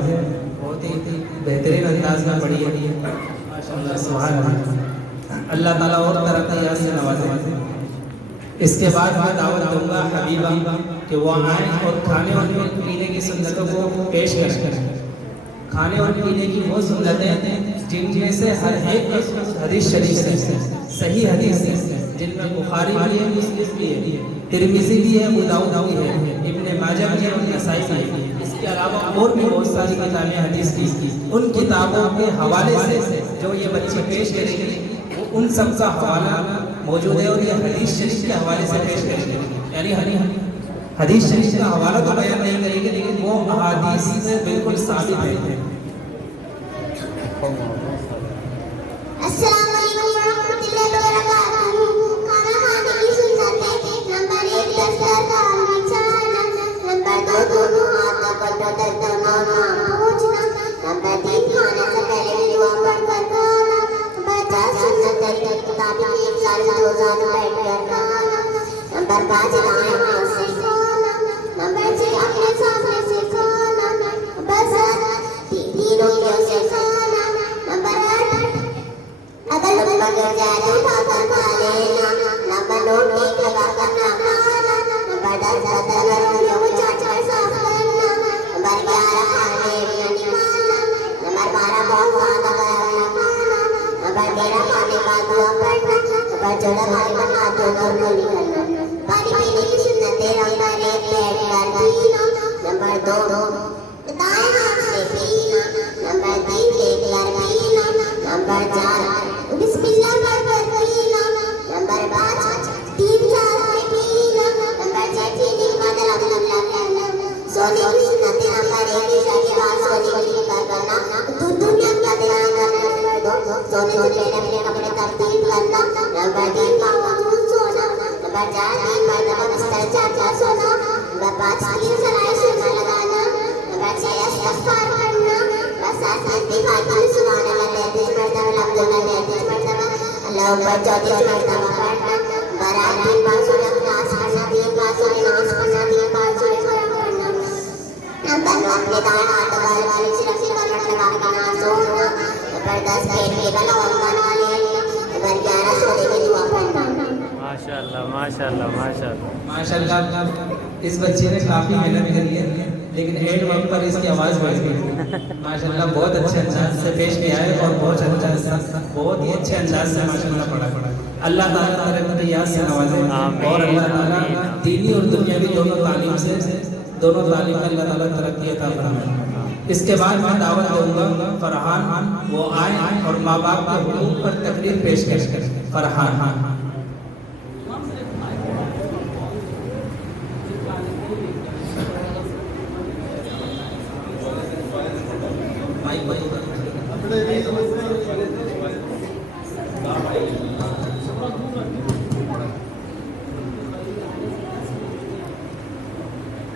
बहुत ही बेहतरीन अंदाज में पढ़ी है माशाल्लाह सुभान अल्लाह। अल्लाह ताला और तरक्कियात से नवाजे। इसके बाद मैं दावत दूंगा हबीबा कि वो आए और खाने और पीने की सुन्नतों को पेश करें। खाने और पीने की वो सुन्नतें जिनमें से हर एक हदीस शरीफ से सही हदीस है, जिनमें बुखारी भी है, मुस्लिम भी है, तिरमिज़ी भी है, अबू दाऊद भी है, इब्ने माजा भी है और नसाई भी है। इसके अलावा और भी बहुत सारी किताबें हदीस की, उन किताबों के हवाले से जो ये बच्चे पेश करेंगे वो उन सब का हवाला मौजूद है और ये हदीस शरीफ के हवाले से पेश करेंगे। यानी हदीस शरीफ का हवाला तो बयान नहीं करेंगे, लेकिन वो अहादीस से बिल्कुल साबित है। अस्सलाम वालेकुम रहमतुल्लाहि व बरकातहू। खाना खाने की सुन्नतें नंबर 1 दस्तरखान बिछाना, नंबर 2 दोनों हाथों पर दोनों पहुंचना, नंबर 3 खाने से पहले दुआ पढ़कर खाना, नंबर 4 सुन्नत किताबें एक साल रोजाना बैठकर खाना, नंबर 5 दाएं हाथ से खाना, नंबर 6 अपने सामने से खाना, नंबर 7 तीनों उंगलियों से खाना, नंबर 8 अगर ऊपर गिर जाए तो उठाकर खा लेना, नंबर 9 टीक लगाकर ना खाना, नंबर 10 अगर उंगलियों को चाट-चाट साफ करना, नंबर 11 खाने में निकालना, नंबर 12 बहुत ज्यादा गरम ना खाना, नंबर 13 खाने का दुआ पढ़ना, नंबर 14 खाने का हाथ धोकर कुली करना। पानी पीने की सुन्नतें नंबर 1 बैठ कर पीना, नंबर 2 दाएं हाथ से पीना, नंबर 3 लेकर पीना, नंबर 4 बिस्मिल्लाह पढ़कर पीना, नंबर 5 3-4 में पीना, नंबर 6 पीने के बाद अल्हम्दुलिल्लाह कहना। सोने की सुन्नतें नंबर 1 ईशा के बाद सोने की करना, दुनिया का ध्यान रखना, नंबर 2 सोने से पहले अपने कपड़े तरतीब करना, नंबर 3 पाँव सोना, नंबर 4 3 मरतबा बिस्तर चार सोना, नंबर 5 3 सराय सोना लगाना, नंबर 6 इस्तिग़फ़ार करना, नंबर 7 इस्तिग़फ़ार सुभान अल्लाह 33 मरतबा अल्हम्दुलिल्लाह 33 मरतबा अल्लाहू अकबर 34 मरतबा पढ़ना, नंबर 8 3 बार सूरह इख़लास पढ़ना, 3 बार सूरह नास पढ़ना, 3 बार सूरह क़लम पढ़ना, नंबर 9 अपने दाएं हाथ वाले वाली सिरफ से कमर लगा कर नाज़ होना, नंबर 10 पेट में बना बना लेना, नंबर 11 सोने की दुआ पढ़ना। माशाल्लाह माशाल्लाह माशाल्लाह माशाल्लाह इस बच्चे ने काफ़ी मेहनत करी है, लेकिन एंड वक्त पर इसकी आवाज़ बढ़ गई। माशाल्लाह बहुत अच्छे अंदाज से पेश किया है और बहुत ही अच्छे अंदाज से माशाल्लाह पढ़ा। अल्लाह ताला तरक्कियात से नवाजे और अल्लाह ताला दीनी और दुनियावी दोनों तालीम में अल्लाह ताला तरक्की अता फरमाए। इसके बाद मैं दावत दूंगा फरहान, वो आए और माँ बाप के हुकूक पर तकरीर पेश करें। फरहान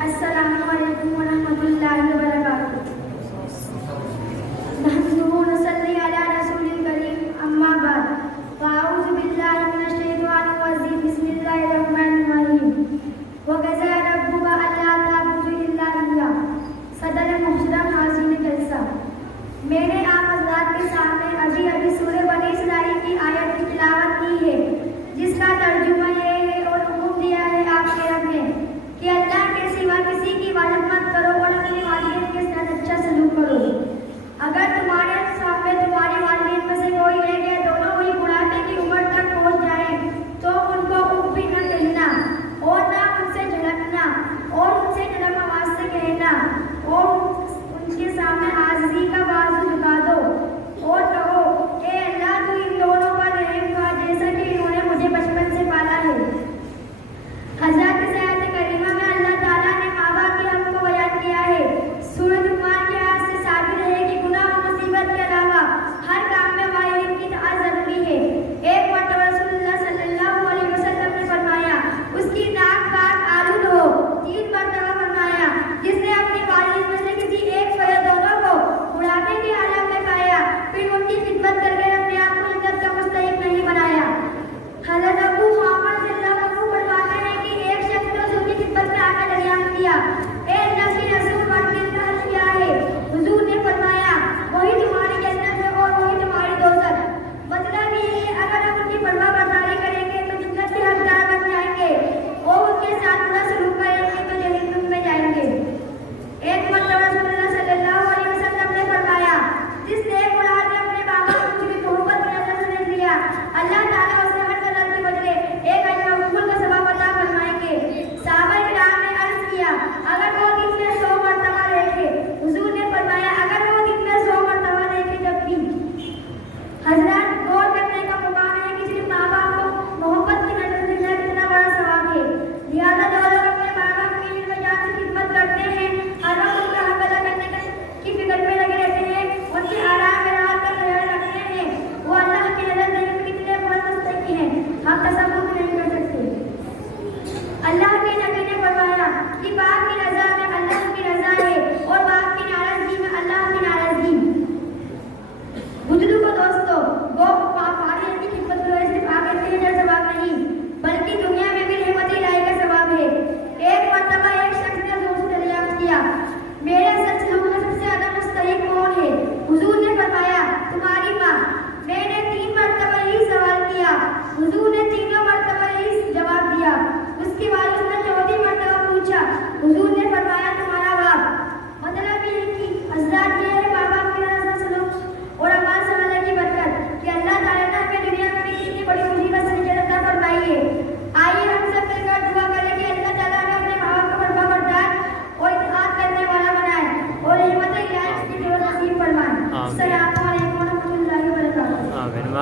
अस्सलामु अलैकुम व रहमतुल्लाहि व बरकातुहू। नहमदुहु व नसल्ली अला रसूलिल करीम, अम्मा बाद। फ़अऊज़ु बिल्लाहि मिनश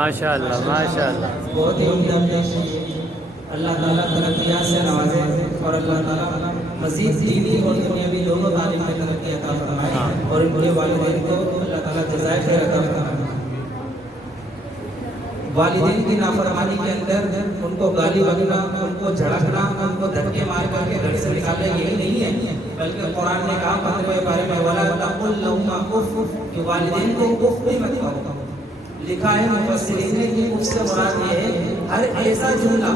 माशाल्लाह माशाल्लाह। बहुत ही उम्दा पेश है। अल्लाह ताला तरक्कियात से नवाजे और अल्लाह ताला मज़ीद दीनी और दुनियावी दोनों तालीम में तरक्की अता फरमाए और इनके वालिदैन को अल्लाह ताला जज़ाए खैर अता फरमाए। वालिदैन की नाफरमानी के अंदर उनको गाली बकना, उनको झड़कना, उनको धक्के मार करके घर से निकालना यही नहीं है, बल्कि कुरान ने कहा पहले बारे में वला तकुल लहुमा उफ, कि वालिदैन को उफ भी मत कहो। लिखा है मुफस्सिरीन ने कि उफ से मुराद ये है हर ऐसा जुमला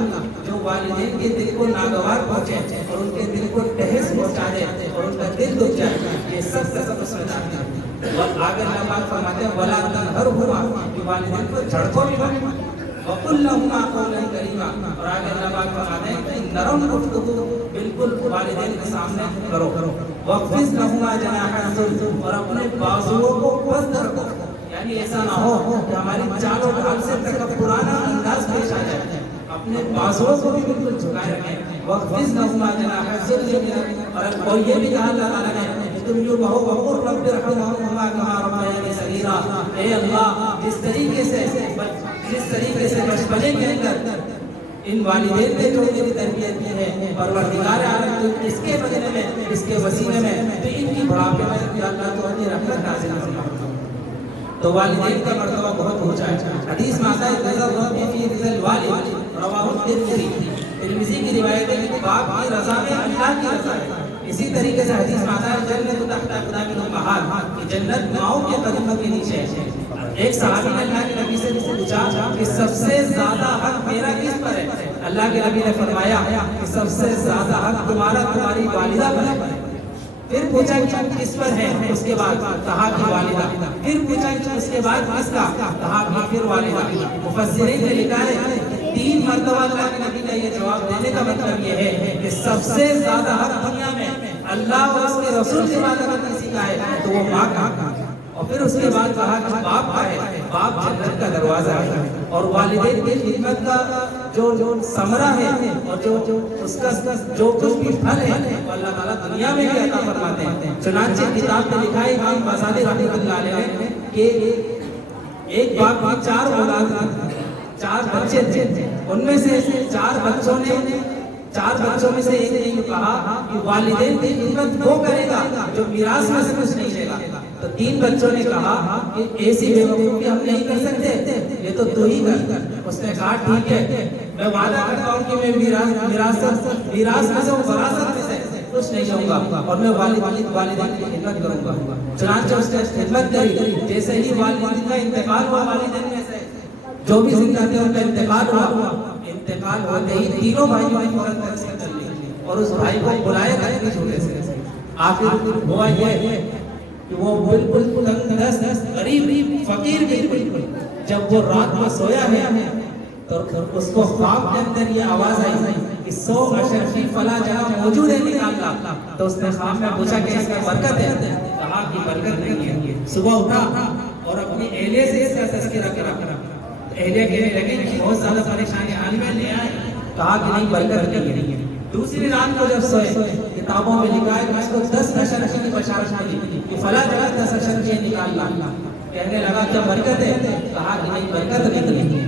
जो वालिदैन के दिल को नागवार पहुंचे और उनके दिल को ठेस पहुंचा दे और उनका दिल दुख जाए, ये सब का सब उसमें जाते हैं। और आगे अल्लाह फरमाते हैं वला तनहरहुमा, कि वालिदैन को झड़को भी मत, वकुल लहुमा कौलन करीमा, और आगे अल्लाह फरमाते हैं कि नरम गुफ्तगू बिल्कुल वालिदैन के सामने करो। वक़्फ़िज़ लहुमा जनाहा ज़ुल, और अपने बाजुओं को पस्त रखो, यानी ऐसा ना हो कि हमारी चालों ढाल से तकब्बुराना अंदाज पेश आ जाए, अपने बाजुओं को भी बिल्कुल झुकाए रखें। वक़्फ़िज़ लहुमा जनाहा ज़ुल, और ये भी कहा अल्लाह ताला ने तुम यूं कहो वक़ुल रब्बि इरहमहुमा कमा रब्बयानी सगीरा, ए अल्लाह जिस तरीके से बचपने के अंदर इन वालिदैन ने जो मेरी तरबियत की है परवरदिगार आलम, तो इसके बदले में, इसके वसीले में तो इनकी बुढ़ापे में अल्लाह तो अपनी रहमत नाज़िल फरमा। तो वालिदैन का मर्तबा बहुत ऊंचा है। हदीस में आता है रज़ा फी रिज़ल वालिद, रवाहु तिर्मिज़ी की रिवायत है कि बाप की रज़ा में अल्लाह की रज़ा है। इसी तरीके से हदीस में आता है जन्नत तहता अक़दामिल उम्महात, कि जन्नत माओं के कदमों के नीचे है। एक सहाबी ने अल्लाह के नबी से पूछा कि सबसे ज्यादा हक मेरा किस पर है? अल्लाह के नबी ने फरमाया कि सबसे ज्यादा हक तुम्हारा तुम्हारी वालिदा पर है। फिर पूछा कि किस पर है? उसके बाद कहा कि वालिदा। फिर पूछा कि उसके बाद किसका? कहा कि फिर वालिदा। मुफस्सिरीन ने लिखा है 3 मरतबा अल्लाह के नबी का ये जवाब देने का मतलब ये है कि सबसे ज्यादा हक दुनिया में अल्लाह और उसके रसूल के बाद अगर किसी का है तो वो माँ का। और फिर उसके बाद कहा कि बाप का है, बाप जन्नत का दरवाजा है। और वालिदैन की खिदमत का जो समरा है और जो उसका जो कुछ भी फल है वो अल्लाह ताला दुनिया में भी अता फरमाते हैं। चुनांचे किताब में लिखा है इमाम गज़ाली रहमतुल्लाह अलैह ने कि एक बाप की 4 औलाद, 4 बच्चे थे, उनमें से 4 बच्चों में से एक ने कहा कि वालिदैन की खिदमत वो करेगा जो मिरास में से कुछ नहीं लेगा। तो 3 बच्चों ने कहा कि ऐसी बेवकूफी हम नहीं कर सकते, ये तो तू ही कर। उसने कहा ठीक है, मैं वादा करता हूँ कि मैं विरासत में से वरासत में से कुछ नहीं लूंगा और मैं वालिदैन की खिदमत करूंगा। चुनांचे उसने खिदमत करी। जैसे ही वालिदैन का इंतकाल हुआ, वालिदैन में से जो भी जिंदा थे उनका इंतकाल होते ही तीनों भाइयों ने फौरन तस्लीम कर ली और उस भाई को बुलाया गया झूठे से। आखिर हुआ ये कि वो बिल्कुल तंगदस्त गरीब फकीर बिल्कुल जब वो रात में सोया है तो उसको ख्वाब के अंदर ये आवाज आई कि 100 अशरफी फला जगह मौजूद है, निकालना। तो उसने ख्वाब में पूछा कि इसका बरकत है? कहा कि बरकत नहीं है। सुबह उठा और अपनी एहलिया से इसका तज़किरा करा। एहलिया कहने लगे कि बहुत ज्यादा परेशानी हाल में ले आए। कहा कि नहीं, बरकत नहीं है। दूसरी रात को जब सोए, किताबों में लिखा है कि उसको 10 अशरफी की बशारत मिली कि फला जगह 10 अशरफी निकालना। कहने लगा क्या बरकत है? कहा कि नहीं, बरकत नहीं है।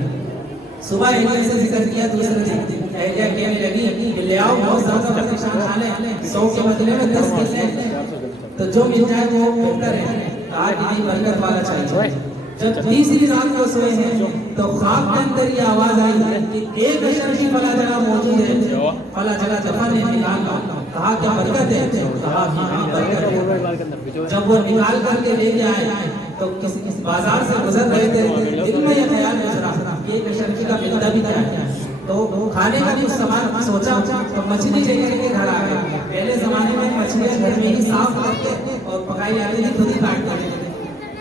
सुबह एहलिया से जिक्र किया, दूसरे दिन एहलिया कहने लगी कि ले आओ, बहुत ज्यादा परेशान हाल है, 100 के बदले में 10 किले, तो जो मिल जाए वो बेहतर है। कहा कि नहीं, बरकत वाला चाहिए। जब तीसरी रात को सोए हैं तो ख्वाब के अंदर ये आवाज आई कि 1 अशरफी फला जगह मौजूद है, फला जगह दफन है, निकाल। कहा क्या बरकत है? कहा कि हाँ बरकत है। जब वो निकाल करके लेके आए तो किसी बाजार से गुजर रहे थे, दिल में ये ख्याल गुजरा कि 1 अशरफी का मिलता भी क्या है। तो खाने का कुछ सामान सोचा तो मछली लेकर के घर आ गए। पहले जमाने में मछलियां घर में ही साफ करके और पकाई जाती थी, खुद ही काट करके।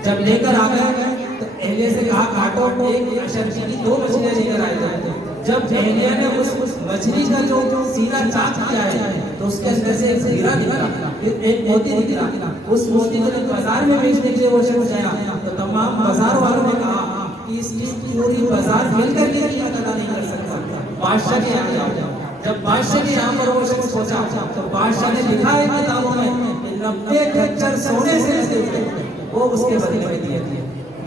जब लेकर आ गए तो एहलिया से कहा काटो, 1 अशरफी की 2 मछलियां लेकर आए थे। जब एहलिया ने उस मछली का जो सीना चाक किया है तो उसके अंदर से एक हीरा निकला, फिर एक मोती निकला। उस मोती को जब बाजार में बेचने के लिए वो शख्स गया तो तमाम बाजार वालों ने कहा कि इस चीज की पूरी बाजार मिलकर के कीमत अदा नहीं कर सकता, बादशाह के यहाँ जाओ। जब बादशाह के यहाँ पर वो शख्स पहुंचा तो बादशाह ने लिखा है किताबों में 90 खच्चर सोने से वो उसके बदले में दिए थे।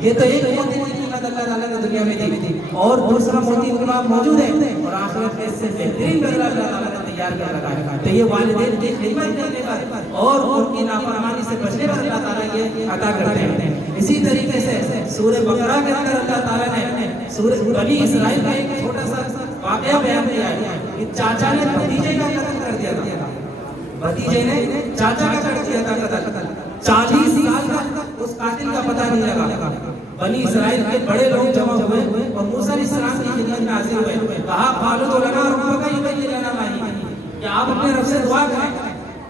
ये तो एक मोती की कीमत नियामत अल्लाह ताला ने दुनिया में दी थी और दूसरा मोती इतना मौजूद है और आखिरत में इससे बेहतरीन बदला अल्लाह ताला ने तैयार कर रखा है। तो ये वालिदैन की खिदमत करने पर और उनकी नाफरमानी से बचने पर अल्लाह ताला ये अता करते हैं। इसी तरीके से सूरह बकरा के अंदर अल्लाह ताला ने सूरह बनी इसराइल का एक छोटा सा वाकया बयान किया है कि चाचा ने भतीजे का कत्ल कर दिया था। भतीजे ने चाचा का कर दिया था कत्ल। 40 साल तक उस कातिल का पता नहीं लगा। बनी इसराइल के बड़े लोग जमा हुए और मूसा अलैहिस्सलाम की खिदमत में हाजिर हुए। कहा फालू लना रब्बका युबय्यिन लना कि आप अपने रब से दुआ करें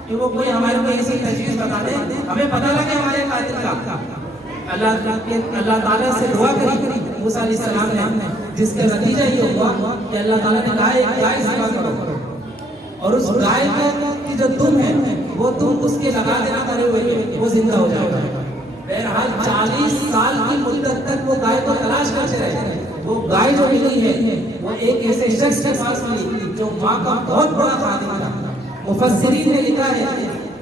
कि वो कोई हमारे को ऐसी तजवीज़ बता दे, हमें पता लगे हमारे कातिल का। अल्लाह ताला से दुआ करी मूसा अलैहिस्सलाम ने, जिसका नतीजा ये हुआ कि अल्लाह ताला ने कहा एक गाय ज़िबा करो और उस गाय की जो दुम है वो तुम उसके लगा देना मरे हुए वो जिंदा हो जाएगा। बहरहाल 40 साल की मुद्दत तक वो गाय को तलाश करते रहे। वो गाय जो मिली है वो एक ऐसे शख्स के पास मिली जो माँ का बहुत बड़ा खादिम था। मुफस्सिरीन ने लिखा है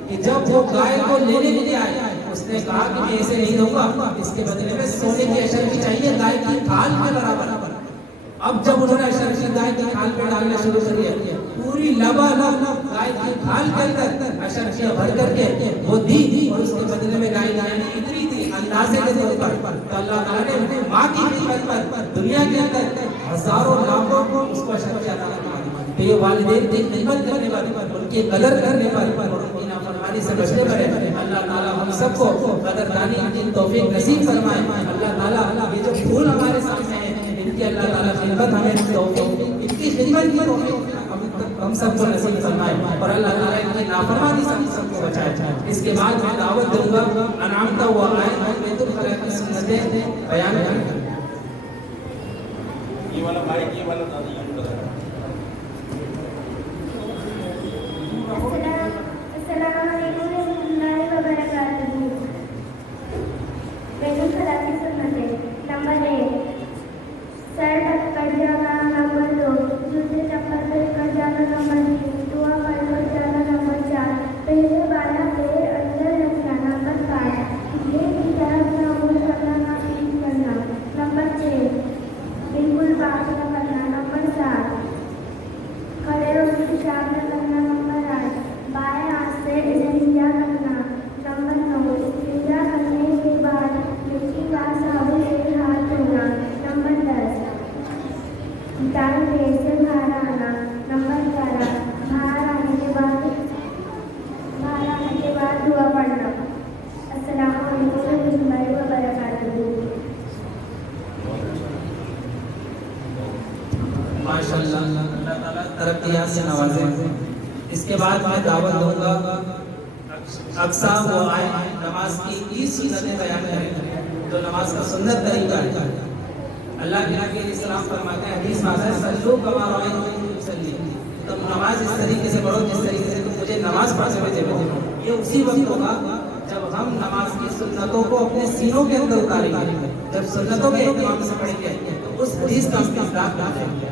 कि जब वो गाय को लेने के लिए आया उसने कहा कि मैं ऐसे नहीं दूंगा, इसके बदले में सोने की अशर्फी चाहिए गाय की खाल के बराबर। अब जब उन्होंने अशर्फी गाय की खाल पे डालना शुरू कर दिया, पूरी लबालब गाय की खाल के अंदर अशर्फियां भर करके वो दी और उसके बदले में गाय ने इतनी थी अंदाजे के तौर पर तो अल्लाह ताला ने माँ की खिदमत पर दुनिया के अंदर हजारों लाखों को उसको अशर्फियां अता फरमाई। तो ये वालिदैन की खिदमत करने पर, उनकी कदर करने पर और उनकी नाफरमानी से बचने पर अल्लाह ताला हम सबको कदरदानी की तौफीक नसीब फरमाए। अल्लाह ताला ये जो फूल हमारे सामने है इनकी अल्लाह ताला खिदमत हमें तौफीक, इनकी खिदमत की तौफीक हम सबको नसीब फरमाए और अल्लाह ताला इनकी नाफरमानी से हम सबको बचाए। इसके बाद मैं दावत दूंगा अनामता हुआ आयत बैतुल खला की सुन्नतें बयान करने। ये वाला माइक ये वाला दादी हम बता नंबर 1 सर ढक कर जाना, नंबर 2 जूते चप्पल पहन कर जाना, नंबर 3 दुआ कर जाना, नंबर 4 पहले वाला पैर अंदर रखना, नंबर 5 ये की तरफ ना मुंह करना ना पीठ करना, नंबर 6 बिल्कुल बात न करना, नंबर 7 खड़े होकर पेशाब न करना, नंबर 8 बाएं हाथ से इस्तिंजा करना, नंबर 9 इस्तिंजा करने के बाद मिट्टी का साबुन से हाथ धोना, नंबर 10 दाएं पैर से बाहर आना, नंबर 11 बाहर आने के बाद दुआ पढ़ना। अस्सलामु अलैकुम व बरकातहू। माशाअल्लाह, अल्लाह ताला तरक्कियां से नवाजे। इसके बाद मैं दावत दूंगा अक्सा वो आए नमाज की 30 सुन्नतें बयान करें जो नमाज का सुन्नत तरीका है। अल्लाह के नबी अलैहिस्सलाम फरमाते हैं हदीस में है सल्लू कमा रअयतुमुनी उसल्ली, तुम नमाज इस तरीके से पढ़ो जिस तरीके से तुम मुझे नमाज पढ़ते हुए देखो। ये उसी वक्त होगा जब हम नमाज की सुन्नतों को अपने सीनों के अंदर उतारेंगे, जब सुन्नतों के इमाम से पढ़ेंगे तो उस हदीस का हम इस्तेमाल करेंगे।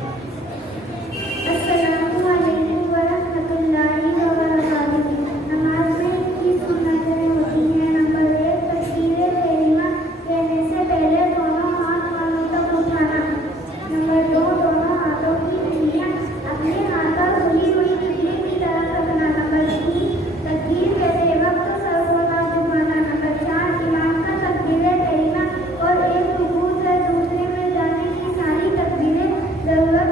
अस्सलामु अलैकुम व रहमतुल्लाहि व बरकातहू। नमाज में की सुन्नतें होती हैं। नंबर 1 तकबीरे तहरीमा कहने से पहले दोनों हाथ कानों तक उठाना। नंबर 2 दोनों हाथों की उंगलियां अपने हाथ पर खुली हुई तितली की तरह रखना। नंबर 3 तकबीर कहते वक्त सर को ना झुकाना। नंबर 4 इमाम का तकबीरे तहरीमा और एक रुकू से दूसरे में जाने की सारी तकबीरें जरूरत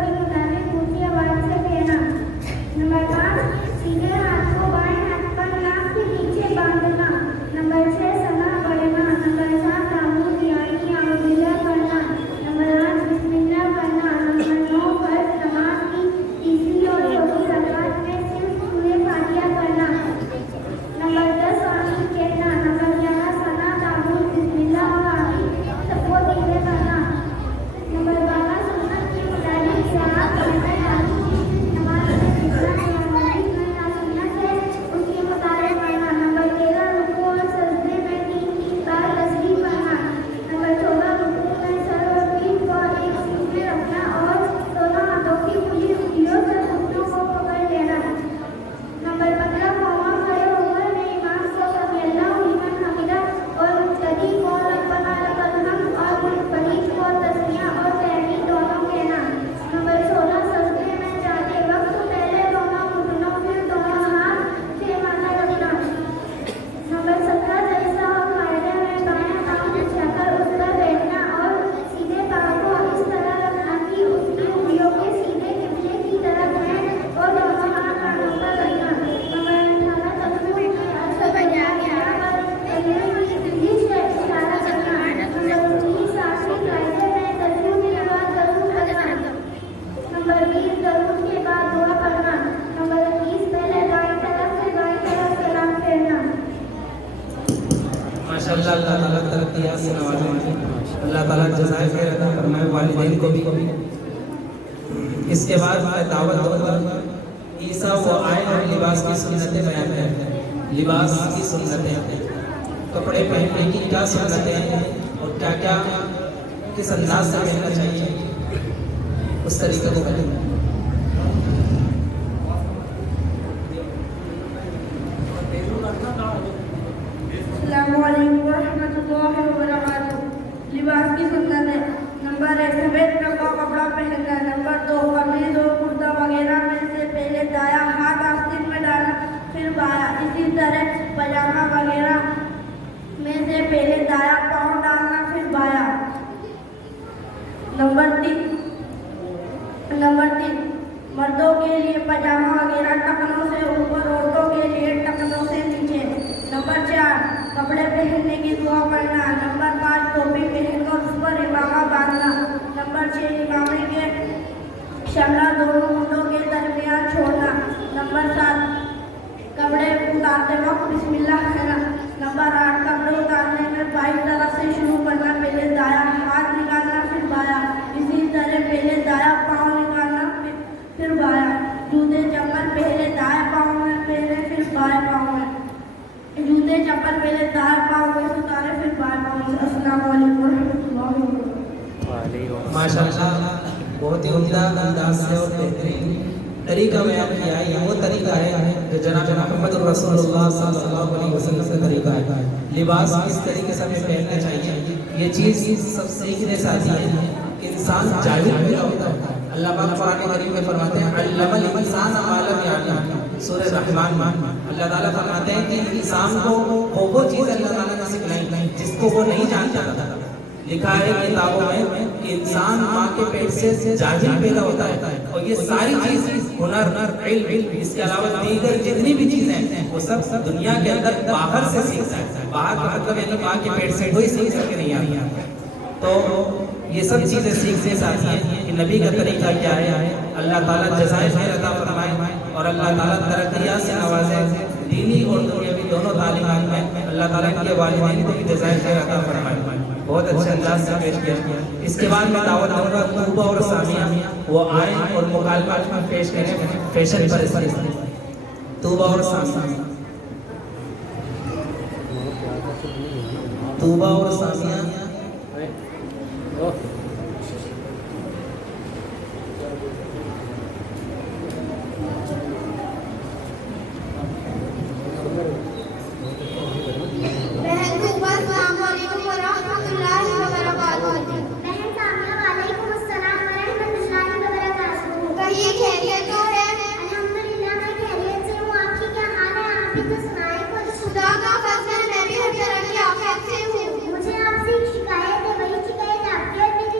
नंबर 20 दरूद के बाद दुआ करना। नंबर 21 पहले दाएं तरफ से बाएं तरफ सलाम फेरना। माशाअल्लाह, अल्लाह ताला तरक्की से नवाजे, अल्लाह ताला जज़ाए खैर अता फरमाए वालिदैन को भी। इसके बाद मैं दावत दूंगा ईसा वो आए और लिबास की सुन्नतें बयान करें। लिबास की सुन्नतें, कपड़े पहनने की क्या सुन्नतें हैं और क्या क्या किस अंदाज से पहनना चाहिए, उस तरीके को करें। अस्सलामुअलैकुम वरहमतुल्लाहि वबरकातुहू। लिबास की सुन्नतें। नंबर 1 सफेद रंग का कपड़ा पहनना। नंबर 2 कमीज और कुर्ता वगैरह में से पहले दाया हाथ आस्तीन में डालना फिर बाया। इसी तरह पजामा वगैरह में से पहले दाया पाँव डालना फिर बाया। नंबर 3 मर्दों के लिए पजामा वगैरह टखनों से ऊपर, औरतों के लिए टखनों से नीचे। नंबर 4 कपड़े पहनने की दुआ पढ़ना। नंबर 5 टोपी पहनकर उस पर इमामा बांधना। नंबर 6 इमामे के शमला दोनों मुंडों के दरमियान छोड़ना। नंबर 7 कपड़े उतारते वक्त बिस्मिल्लाह कहना। नंबर 8 कपड़े उतारने में बाईं तरफ से शुरू करना, पहले दाया हाथ निकालना फिर बाया। इसी तरह पहले दाया पाँव निकालना फिर बाया। जूते चप्पल पहले दाएं पाँव में पहने फिर बाएं पाँव में। जूते चप्पल पहले दाएं पाँव में उतारे फिर बाएं पाँव में। अस्सलाम वालेकुम वरहमतुल्लाहि वबरकातुहू। माशाअल्लाह, बहुत ही उम्दा अंदाज से और बेहतरीन तरीका बयान किया है। वो तरीका है जो जनाब मोहम्मद रसूलुल्लाह सल्लल्लाहु अलैहि वसल्लम का तरीका है। लिबास किस तरीके से हमें पहनना चाहिए, ये चीज़ सब सीखने से आती है। इंसान जाहिल पैदा होता है। अल्लाह पाक कुरान करीम में फरमाते हैं अल्लमल इंसान मा लम यअलम, सूरह रहमान में अल्लाह ताला फरमाते हैं कि इंसान को वो चीज़ अल्लाह ताला ने सिखाई जिसको वो नहीं जानता था। लिखा है किताबों में कि इंसान माँ के पेट से जाहिल पैदा होता है और ये सारी चीज़ हुनर, इल्म, इसके अलावा दीगर जितनी भी चीज़ें हैं वो सब दुनिया के अंदर बाहर से सीखता है। बाहर का मतलब यानी माँ के पेट से कोई सीख करके नहीं आता। तो ये सब चीज़ें सीखने से आती हैं कि नबी का तरीका क्या है। अल्लाह ताला जज़ाए खैर अता फरमाए और अल्लाह ताला तरक्कियात से नवाजे, दीनी और दुनियावी दोनों तालीमात में अल्लाह ताला इनके वालिदैन को भी जज़ाए खैर अता फरमाए। बहुत अच्छे अंदाज से पेश किया। इसके बाद मैं दावत दूंगा तूबा और सामिया वो आए और मुकालमा में पेश करें फैशन पर। तूबा और सामिया, तूबा और सामिया। मुझे आपसे एक शिकायत है, वही शिकायत आपके और मेरे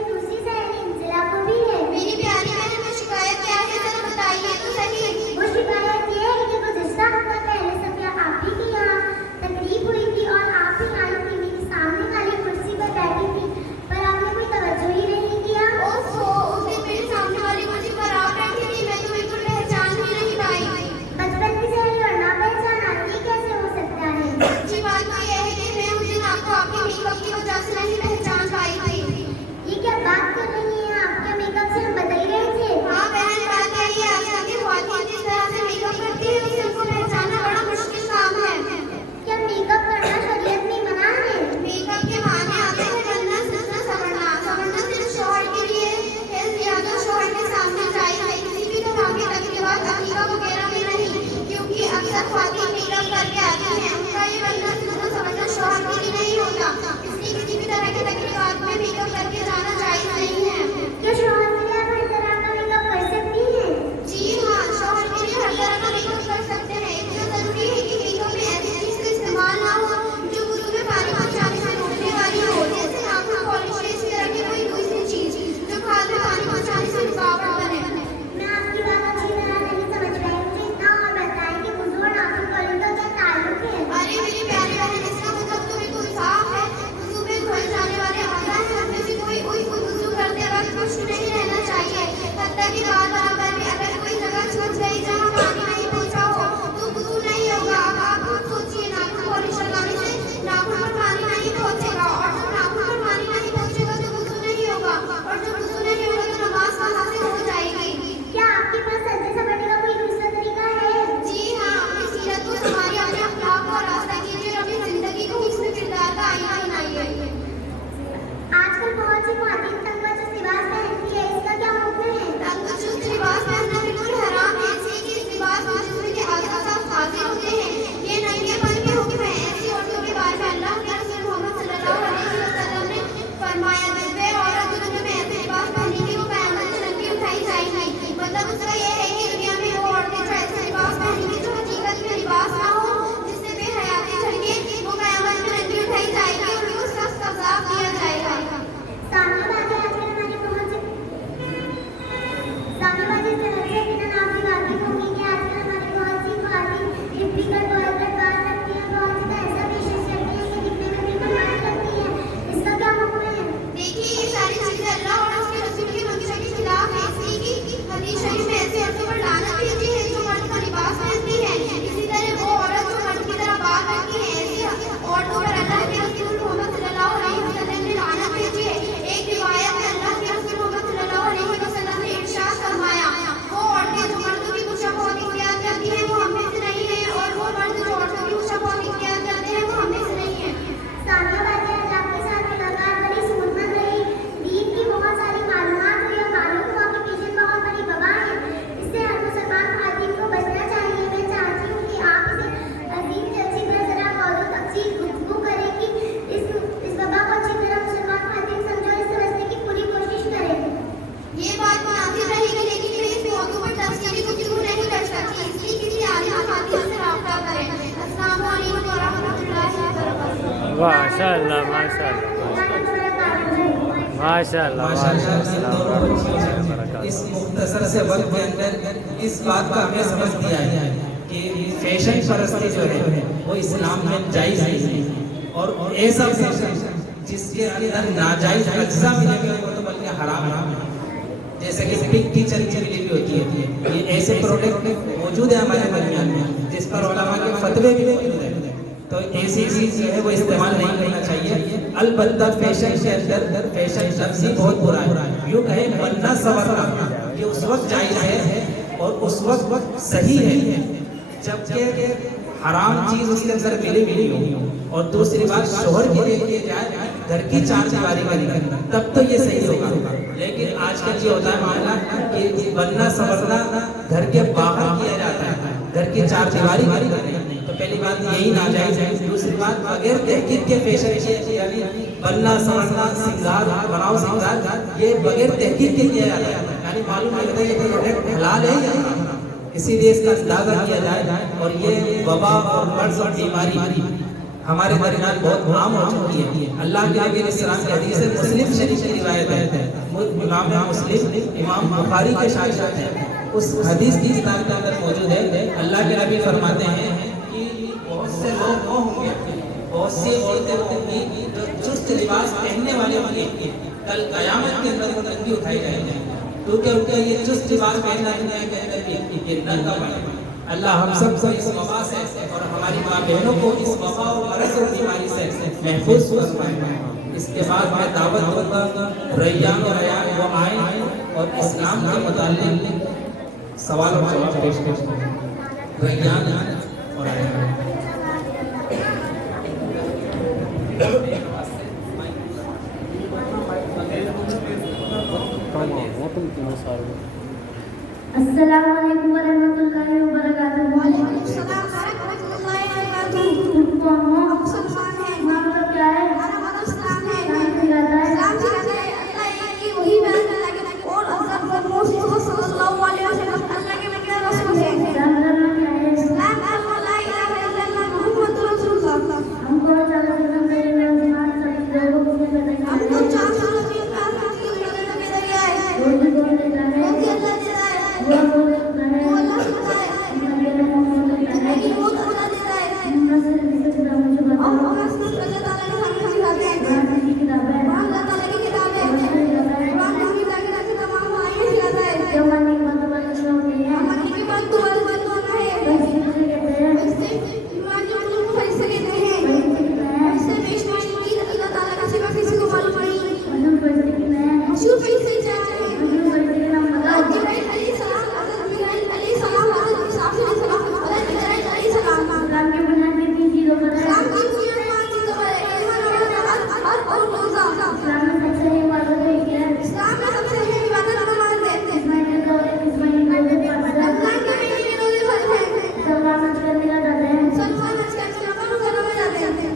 माशाअल्लाह माशाअल्लाह माशाअल्लाह माशाअल्लाह। इस मुख्तसर से वक्त के अंदर इस बात का हमें समझ दिया है कि फैशन परस्ती जो है वो इस्लाम में जायज़ नहीं, और ऐसा फैशन जिसके अंदर नाजायज अज्जा मिलेंगे वो तो बल्कि हराम है। जैसे कि पिक की चर्चा मिली भी होती है, ये ऐसे प्रोडक्ट मौजूद है हमारे दरमियान में जिस पर उलमा के फतवे भी मौजूद है, तो ऐसी चीज जो है वो इस्तेमाल नहीं करना चाहिए। अलबत्ता फैशन के अंदर फैशन लफ्ज़ ही बहुत बुरा है, यूँ कहे बनना संवरना ये उस वक्त जायज़ है और उस वक्त सही है जबकि हराम चीज उसके अंदर मिली हो। और दूसरी बात, शोहर के लिए किए जाए घर की चार दीवारी वाली तब तो ये सही होगा। लेकिन आजकल ये होता है मामला कि बनना संवरना घर के बाहर किया जाता है, घर की चार दीवारी वाली तो पहली बात यही नाजायज है। दूसरी बात, बगैर तहकीक के फैशन यानी बनना संवरना सिंगार बनाओ सिंगार ये बगैर तहकीक के किया जाता है, यानी मालूम नहीं होता ये प्रोडक्ट हलाल है या हराम। इसीलिए इसका अंदाजा किया जाए। और ये वबा और मर्ज और बीमारी हमारे दरमियान बहुत आम हो चुकी है। अल्लाह के नबी अलैहिस्सलाम की हदीस है, मुस्लिम शरीफ की रिवायत है, इमाम मुस्लिम इमाम बुखारी के शागिर्द हैं, उस हदीस की किताब के अंदर मौजूद है। अल्लाह के नबी फरमाते हैं कि बहुत से लोग वो होंगे, बहुत सी औरतें होंगी जो चुस्त लिबास पहनने वाले होंगे, कल क़यामत के अंदर वो नंगी उठाई जाएंगे, क्योंकि उनका ये चुस्त लिबास पहनना दुनिया के अंदर भी नंगा बनेगा। अल्लाह हम सबको इस वबा से और हमारी माँ बहनों को इस वबा और मरज़ और बीमारी से महफूज फरमाए। इसके बाद मैं दावत दूंगा रैयान और रयान वो आए और इस्लाम के मुताल्लिक़ सवाल और जवाब पेश करें। रैयान और रयान अस्सलामु अलैकुम वरहमतुल्लाहि वबरकातुहू। वालेकुम सलाम वरहमतुल्लाहि वबरकातुहू। कौन हो? आप मुसलमान हैं? नाम तो क्या है? हमारा मतलब इस्लाम है। नाम सिखाता है? इस्लाम सिखाता है अल्लाह एक की वही बयान करता है और अल्लाह मुहम्मद सल्लल्लाहु अलैहि वसल्लम अल्लाह के मेरे रसूल हैं। इस्लाम धर्म क्या है? इस्लाम धर्म ला इलाहा इल्लल्लाह मुहम्मद रसूलुल्लाह। हमको चार कदम मेरे नमाज सभी लोगों को बताइए। हमको 4 सालों की इस्लाम की मदद में दिया है। रोज़ी कौन देता है? रोज़ी अल्लाह देता है। वो देता है। वो अल्लाह देता है। मेरे मोहम्मद देता है। लेकिन वो अल्लाह देता है। मुझे बताओ। और अल्लाह ताला ने हमें सिखाते हैं। कुरान की किताब है। अल्लाह ताला की किताब है। कुरान की किताब है। कुरान की किताब के तमाम आयतें सिखाता है। जो मानी मत बदलना होती है। मानी की बात तो अलग होना है। कैसे कहते हैं? इससे ईमान जो लोग फैसले कहते हैं। इससे बेशुमार की अल्लाह ताला का सिवा किसी को मालूम नहीं। मजूर पैसे कितने हैं? मशहूर फैसले क्या है? मजूर पैसे के नाम बताओ। जिब्राइल अलैहिस्सलाम, हज़रत मिकाईल अलैहिस्सलाम, हज़रत इस्राफील अलैहिस्सलाम, हज़रत इजराइल अलैहिस्सलाम। इस्लाम की बुनियादी 3 चीजों पर है। इस्लाम की बुनियाद 5 चीजों पर है। ईमान, नमाज, हज और रोज़ा। इस्लाम में सबसे इबादत है क्या है? इस्लाम में सबसे अहम इबादत नमाज है। इस महीने को इस महीने को फर्ज है। रमज़ान के महीने में रोज़े फर्ज हैं। सलमान हज करने का जाते हैं। सलमान हज का इस्लाम में रोज़ा में जाते हैं।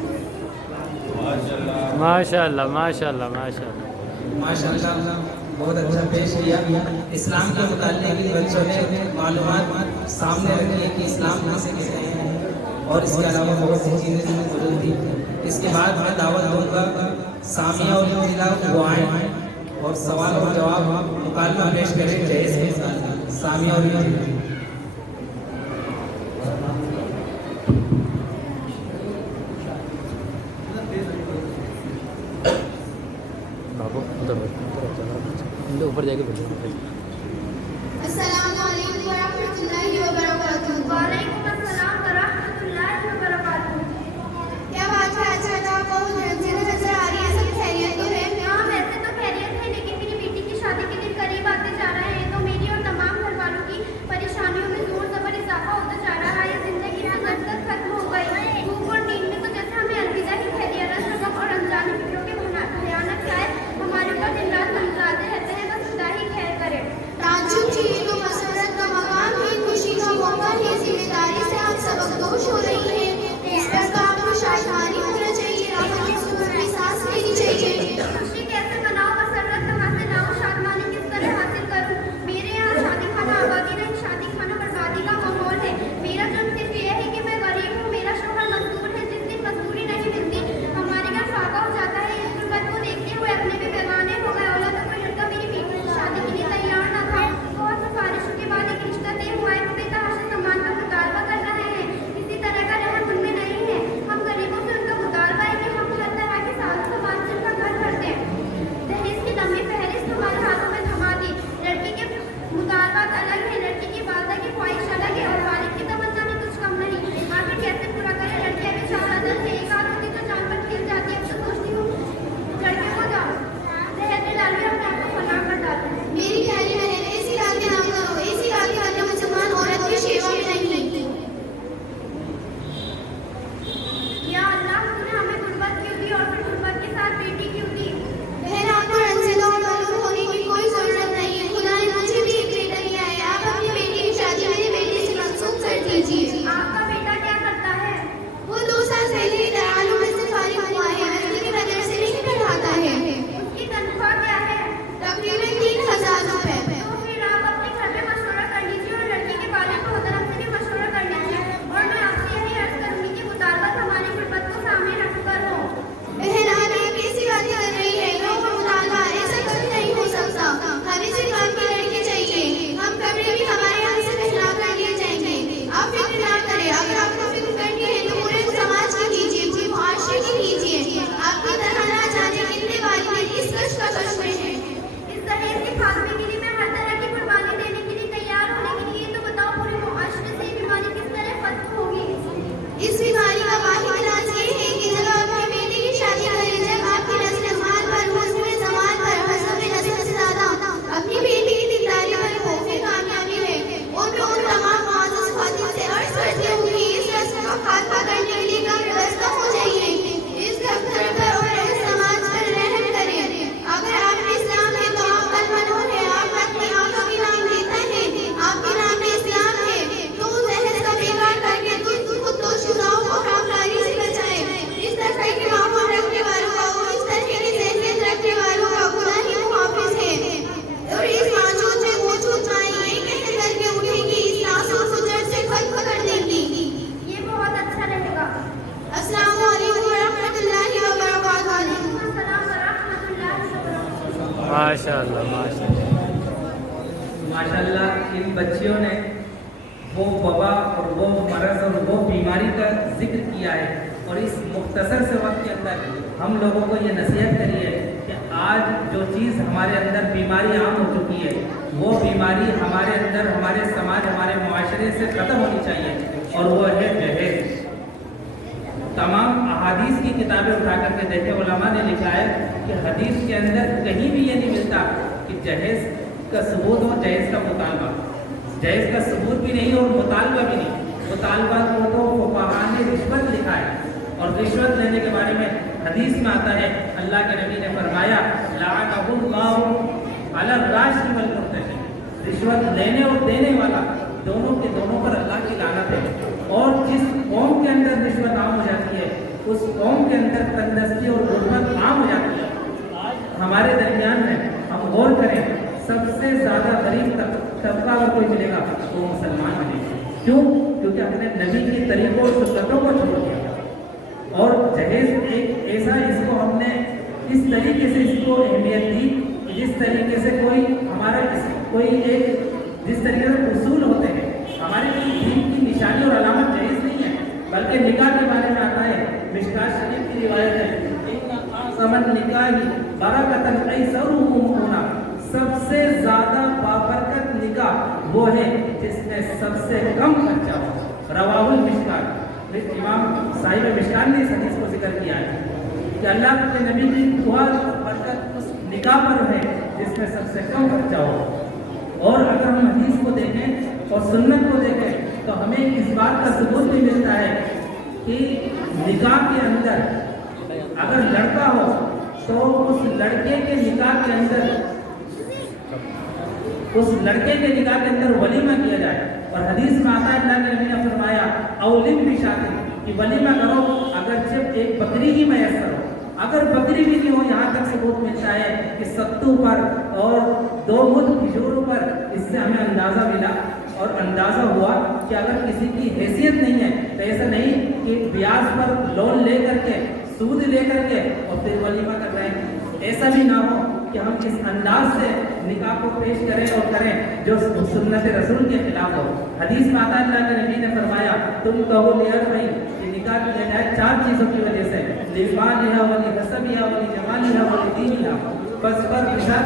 माशाअल्लाह माशाअल्लाह माशाअल्लाह। माशाअल्लाह बहुत अच्छा पेश किया। इस्लाम के मुताल्लिक़ बच्चों ने मालूमात सामने रखी है कि इस्लाम कैसे कैसे है, और इसके अलावा बहुत सी चीज़ें इसमें मौजूद थी। इसके बाद मैं दावत दूंगा सामिया और जिला वो आए और सवाल और जवाब मुकालमा पेश करें। जैसे सामिया और बाबू उधर ऊपर जाके बोलो। अस्सलामु अलैकुम वरहमतुल्लाहि वबरकातुहू। वालेकुम अस्सलाम वरहमतुल्लाहि वबरकातुहू। क्या बात है? अच्छा तो आपको चीज़ें नजर आ रही है, सब खैरियत तो है? हाँ, वैसे तो खैरियत है, लेकिन मेरी बेटी की शादी के दिन करीब आते जा रहे हैं, तो मेरी और तमाम घर वालों की परेशानियों में जोर जबर इजाफा होता जा रहा है। जिंदगी में लज्जत खत्म हो गई। भूख और नींद में तो जैसे हमें अलविदा की खैरियत रस्म और अनजानी फिक्रों के भयानक साए हमारे ऊपर दिन रात मंडराते रहते हैं। बस खुदा ही खैर करे। दादा की ख्वाहिश अलग है और वालिद की तमन्ना भी कुछ कम नहीं। आखिर कैसे पूरा करें? लड़कियां भी शाहजादा से एक हाथ होती तो जान पर खेल जाती। अब तो सोचती हूँ लड़कियों को जाओ जहर में डाल अपने आप को फना कर डालते हैं। मेरी प्यारी बहन, ऐसी बातें ना करो। ऐसी बातें करना मुसलमान औरत की सेवा में नहीं। या अल्लाह, तूने हमें गुर्बत क्यों दी और फिर गुर्बत के साथ बेटी क्यों दी? बहन, आपको रंजीदा और मालूम होने की कोई जरूरत नहीं है। खुदा ने मुझे भी एक बेटा दिया है। आप अपनी बेटी की शादी मेरे बेटे से मंसूख कर दीजिए। आपका बेटा क्या करता है? वो 2 साल पहले ही दयालु में से फारिग हुआ है। मस्ती की वजह से नहीं पढ़ाता है। उसकी तनख्वाह क्या है? तकरीबन 3000 रुपए। तो फिर आप अपने घर में मशवरा कर लीजिए और लड़की के वालिद मोहतरम से भी मशवरा कर लीजिए। और मैं आपसे यही अर्ज करूंगी कि मुतालबत हमारी गुर्बत को सामने रखकर हो। बहन, आप ये कैसी बातें कर रही है? लो मुतालबा ऐसा कभी नहीं हो सकता। हमें सिर्फ आपकी लड़की चाहिए। हम कभी भी हमारे यहाँ से पहला कर लिए जाएंगे। आप फिक्र ना करें। अगर आपको फिक्र करनी है तो पूरे समाज की कीजिए, पूरे मुआशरे की कीजिए। आपकी तरह ना जाने कितने वालिदैन इस कश में हैं। इस दहेज के खात्मे के लिए मैं हर तरह की कुर्बानी देने के लिए तैयार हूँ, लेकिन ये तो बताओ पूरे मुआशरे से ये बीमारी किस तरह खत्म होगी? इस बीमारी का वाहिद इलाज ये है कि जब अपने बेटे की शादी करें, जब आपकी नस्ल माल पर, हुस्न जमाल पर, हसब नस्ल से ज्यादा अपनी बेटी की दिलदारी पर हो, फिर कामयाबी है। और मैं उन तमाम मुआज़्ज़ज़ ख्वातीन से अर्ज़ करती हूँ कि इस रस्म का खात्मा करने के लिए कम व्यवस्था हो जाइए। इस घर पर और इस समाज पर रहम करें। अगर आप इस्लाम है तो आप कलमनूर है। आप अपनी आका भी नाम लेता है। आपके नाम में इस्लाम है तो उस दहेज का बेकार करके खुद तो शुजाओं को हरामकारी से बचाए। इस तरह के माहौल रखने वालों का, इस तरह की ज़हनियत रखने वालों का खुदा ही मुहाफिज है। और इस माजूद में मौजूद माई ये कह करके उठेगी, इस नासुर को जड़ से खत्म कर देगी। ये बहुत अच्छा रहेगा। अस्सलाम वालेकुम रहमतुल्लाहि व बरकातहू। अस्सलाम वरहमतुल्लाहि व बरकातहू। माशाल्लाह माशाल्लाह। माशाल्लाह इन बच्चियों ने वो वबा और वो मरज़ और वो बीमारी का जिक्र किया है और इस मुख्तसर से वक्त के अंदर हम लोगों को ये नसीहत करी है कि आज जो चीज़ हमारे अंदर बीमारी आम हो चुकी है वो बीमारी हमारे अंदर, हमारे समाज, हमारे मुआशरे से ख़त्म होनी चाहिए और वो है जहेज। तमाम अहादीस की किताबें उठा करके देखे, उलमा ने लिखा है कि हदीस के अंदर कहीं भी ये नहीं मिलता कि जहेज का सबूत और जहेज का मुतालबा। जहेज का सबूत भी नहीं और मुतालबा भी नहीं। मुतालबा को तो फुक़हा ने रिश्वत लिखा है और रिश्वत लेने के बारे में हदीस में आता है, अल्लाह के नबी ने फरमाया लाअनहुल्लाहु अला राशि वल मुर्तशी। रिश्वत लेने और देने वाला दोनों के दोनों पर अल्लाह की लानत है। और जिस कौम के अंदर रिश्वत आम हो जाती है उस कौम के अंदर तंगदस्ती और गुर्बत आम हो जाती है। आज हमारे दरमियान में हम गौर करें, सबसे ज़्यादा गरीब तबका अगर कोई मिलेगा वो मुसलमान मिलेगा। क्यों? क्योंकि अपने नबी के तरीकों और सुन्नतों को छोड़ दिया। और जहेज एक ऐसा, इसको हमने इस तरीके से इसको अहमियत दी कि जिस तरीके से कोई हमारा कोई एक जिस तरीके से उसूल होते हैं, हमारे दीन की निशानी और अलामत जहेज नहीं है, बल्कि निकाह के बारे में आता है। मिशकात शरीफ की रिवायत है, समन निकाही बरकतन ऐसरुहु होना, सबसे ज्यादा बाबरकत निकाह वो है जिसमें सबसे कम खर्चा हो। रवाहुल मिशकात, इमाम साहिब मिशकात ने इस हदीस को जिक्र किया है कि अल्लाह के नबी की दुआ बरकत उस निकाह पर है जिसमें सबसे कम खर्चा हो। और अगर हम हदीस को देखें और सुन्नत को देखें तो हमें इस बात का सबूत भी मिलता है कि निकाह के अंदर अगर लड़का हो तो उस लड़के के निकाह के अंदर वलीमा किया जाए। और हदीस में आता है, अल्लाह के नबी ने फरमाया औलिम भी शादी कि वलीमा करो अगर सिर्फ एक बकरी ही मैसर हो। अगर बकरी भी नहीं हो, यहाँ तक सबूत मिलता है कि सत्तू पर और 2 मुद्द खिजूरों पर। इससे हमें अंदाज़ा मिला और अंदाज़ा हुआ कि अगर किसी की हैसियत नहीं है तो ऐसा नहीं कि ब्याज पर लोन ले करके, सूद ले करके और फिर वलीमा कर रहे हैं। ऐसा भी ना हो कि हम इस अंदाज से निकाह को पेश करें और करें जो सुन्नत रसूल के खिलाफ हो। हदीस में आता है, अल्लाह के नबी ने फरमाया तुम कहो लिया भाई कि निकाह किया जाए 4 चीज़ों की वजह से, लिमालिहा वली हसबिहा वली जमालिहा वली दीनिहा, बस पर निकाह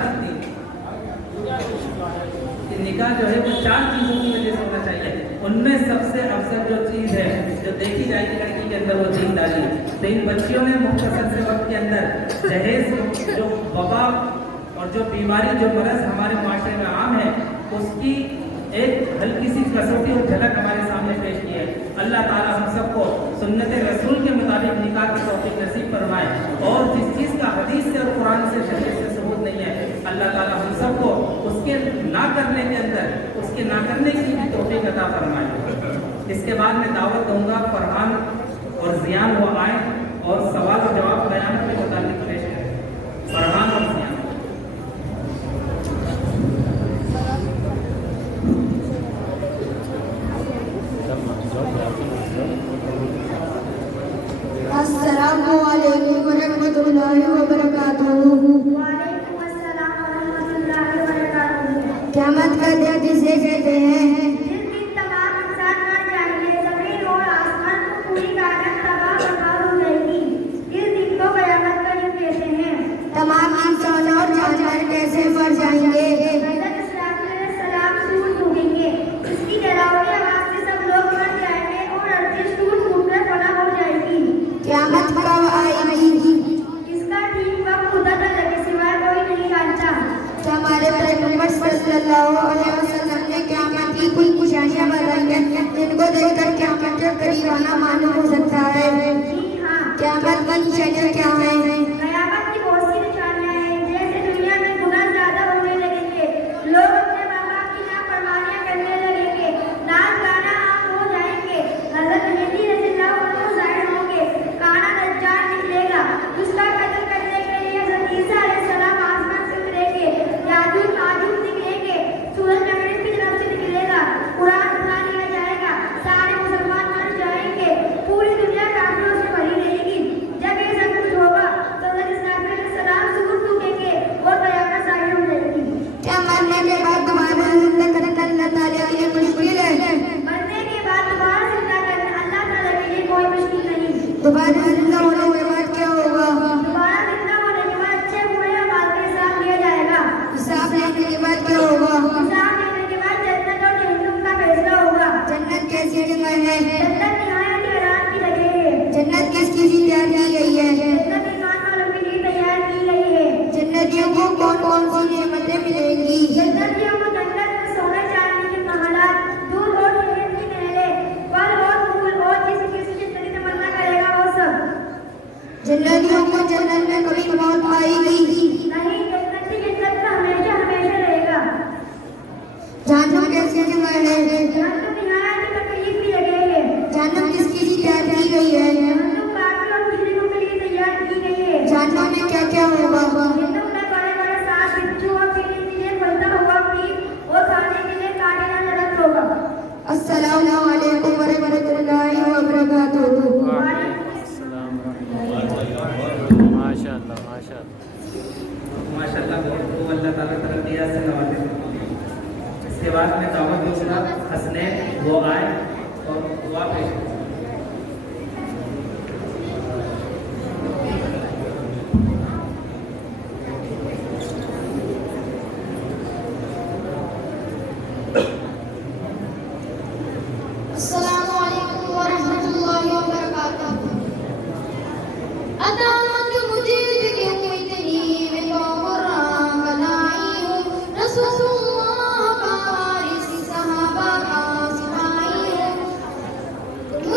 निकाह जो है वो 4 चीज़ों की वजह से होना चाहिए। उनमें सबसे अफजल जो चीज़ है जो देखी जाएगी लड़की के अंदर वो दीनदारी है। तो इन बच्चियों ने मुख्तसर से वक्त के अंदर जहेज जो वबा और जो बीमारी जो मरज हमारे माशरे में आम है उसकी एक हल्की सी कसौटी और झलक हमारे सामने पेश की है। अल्लाह ताला हम सबको सुन्नत रसूल के मुताबिक निकाह की तौफीक नसीब फरमाए और जिस चीज़ का हदीस से और कुरान से शरीयत से सबूत नहीं है अल्लाह ताला हम सबको उसके ना करने के अंदर उसके ना करने की भी तौफीक अता फरमाए। इसके बाद मैं दावत दूंगा फरहान और जियान वो आए और सवाल और जवाब बयान के मुताबिक पेश करें। फरहान और जियान। अस्सलामु अलैकुम वरहमतुल्लाहि वबरकातुहू। वालेकुम अस्सलाम वरहमतुल्लाहि वबरकातुहू। क़यामत का दिन किसे कहते हैं? जिस दिन तमाम इंसान मर जाएंगे, जमीन और आसमान को पूरी कायनात तबाह बर्बाद हो जाएगी। इस दिन को क़यामत का दिन कहते हैं। तमाम इंसान और जानवर कैसे मर जाएंगे? हज़रत इस्राफील अलैहिस्सलाम सूर फूकेंगे। इसकी डरावनी आवाज़ से सब लोग मर जाएंगे और अर्ज़ सूर फूटकर फना हो जाएगी। क़यामत कब आएगी? इसका ठीक वक्त खुदा ताला के सिवा कोई नहीं जानता। तो हमारे पैगंबर सल्लल्लाहु अलैहि वसल्लम ने क़यामत की कुछ निशानियां बताई हैं जिनको देखकर क़यामत के करीब आना मालूम हो सकता है। जी हाँ, क़यामत की निशानियां क्या हैं? क़यामत की बहुत सी निशानियां हैं। जैसे दुनिया में गुनाह ज्यादा होने लगेंगे, लोग अपने माँ बाप की नाफरमानियां करने लगेंगे, नाच गाना आम हो जाएंगे, हज़रत मेहदी रज़ियल्लाहु अन्हु ज़ाहिर होंगे, काना दज्जाल निकलेगा, उसका कत्ल करने के लिए हज़रत ईसा अलैहिस्सलाम आसमान से उतरेंगे, याजूज माजूज निकलेंगे, सूरज मगरिब की तरफ से निकलेगा, कुरान उठा लिया जाएगा, सारे मुसलमान मर जाएंगे, पूरी दुनिया काफिरों से भरी रहेगी। जब ये सब कुछ होगा तो हज़रत इस्राफील अलैहिस्सलाम सूर फूकेंगे और क़यामत ज़ाहिर हो जाएगी। क्या मरने के बाद दोबारा जिंदा करना अल्लाह ताला के लिए मुश्किल है? मरने के बाद दोबारा जिंदा करना अल्लाह ताला के लिए कोई मुश्किल नहीं। दोबारा जिंदा होने के बाद क्या होगा? दोबारा जिंदा होने के बाद अच्छे बुरे अमाल का हिसाब लिया जाएगा। हिसाब लेने के बाद क्या होगा? हिसाब लेने के बाद जन्नत और जहन्नुम का फैसला होगा। जन्नत कैसी जगह है? जन्नत निहायत ही आराम की जगह है। जन्नत किसकी लिए तैयार की गई है? जन्नत ईमान वालों के लिए तैयार की गई है। जन्नतियों को कौन कौन सी नेमतें मिलेंगी? जन्नतियों को जन्नत में सोने चांदी के महलात, दूध और शहद की नहरें, फल और फूल और जिस किस्म की जितनी तमन्ना करेगा वो सब। जन्नतियों को जन्नत में कभी मौत आएगी? नहीं, जन्नत की जन्नत का हमेशा हमेशा रहेगा। जहन्नुम कैसी जगह है? जहन्नुम निहायत ही तकलीफ की जगह है। जहन्नुम किसकी लिए तैयार की गई है? जहन्नुम काफिर और मुशरिकों के लिए तैयार की गई है। जहन्नुम में क्या क्या होगा? जहन्नुम में बड़े बड़े सांप, बिच्छू और पीने के लिए फलता हुआ पीप और खाने के लिए कांटेदार दरख्त होगा। अस्सलामु अलैकुम वरहमतुल्लाहि वबरकातुहू। माशाअल्लाह माशाअल्लाह। माशाअल्लाह बहुत खूब अल्लाह ताला तरफ दिया से नवाजे। इसके बाद मैं दावत दूंगा हसनैन वो आए और दुआ पेश करें। अस्सलामु अलैकुम वरहमतुल्लाहि वबरकातुहू। अदामत मुझे क्यों इतनी मैं तो कुरान बनाई हूँ, रसूलुल्लाह का वारिस सहाबा का सिपाही हूँ।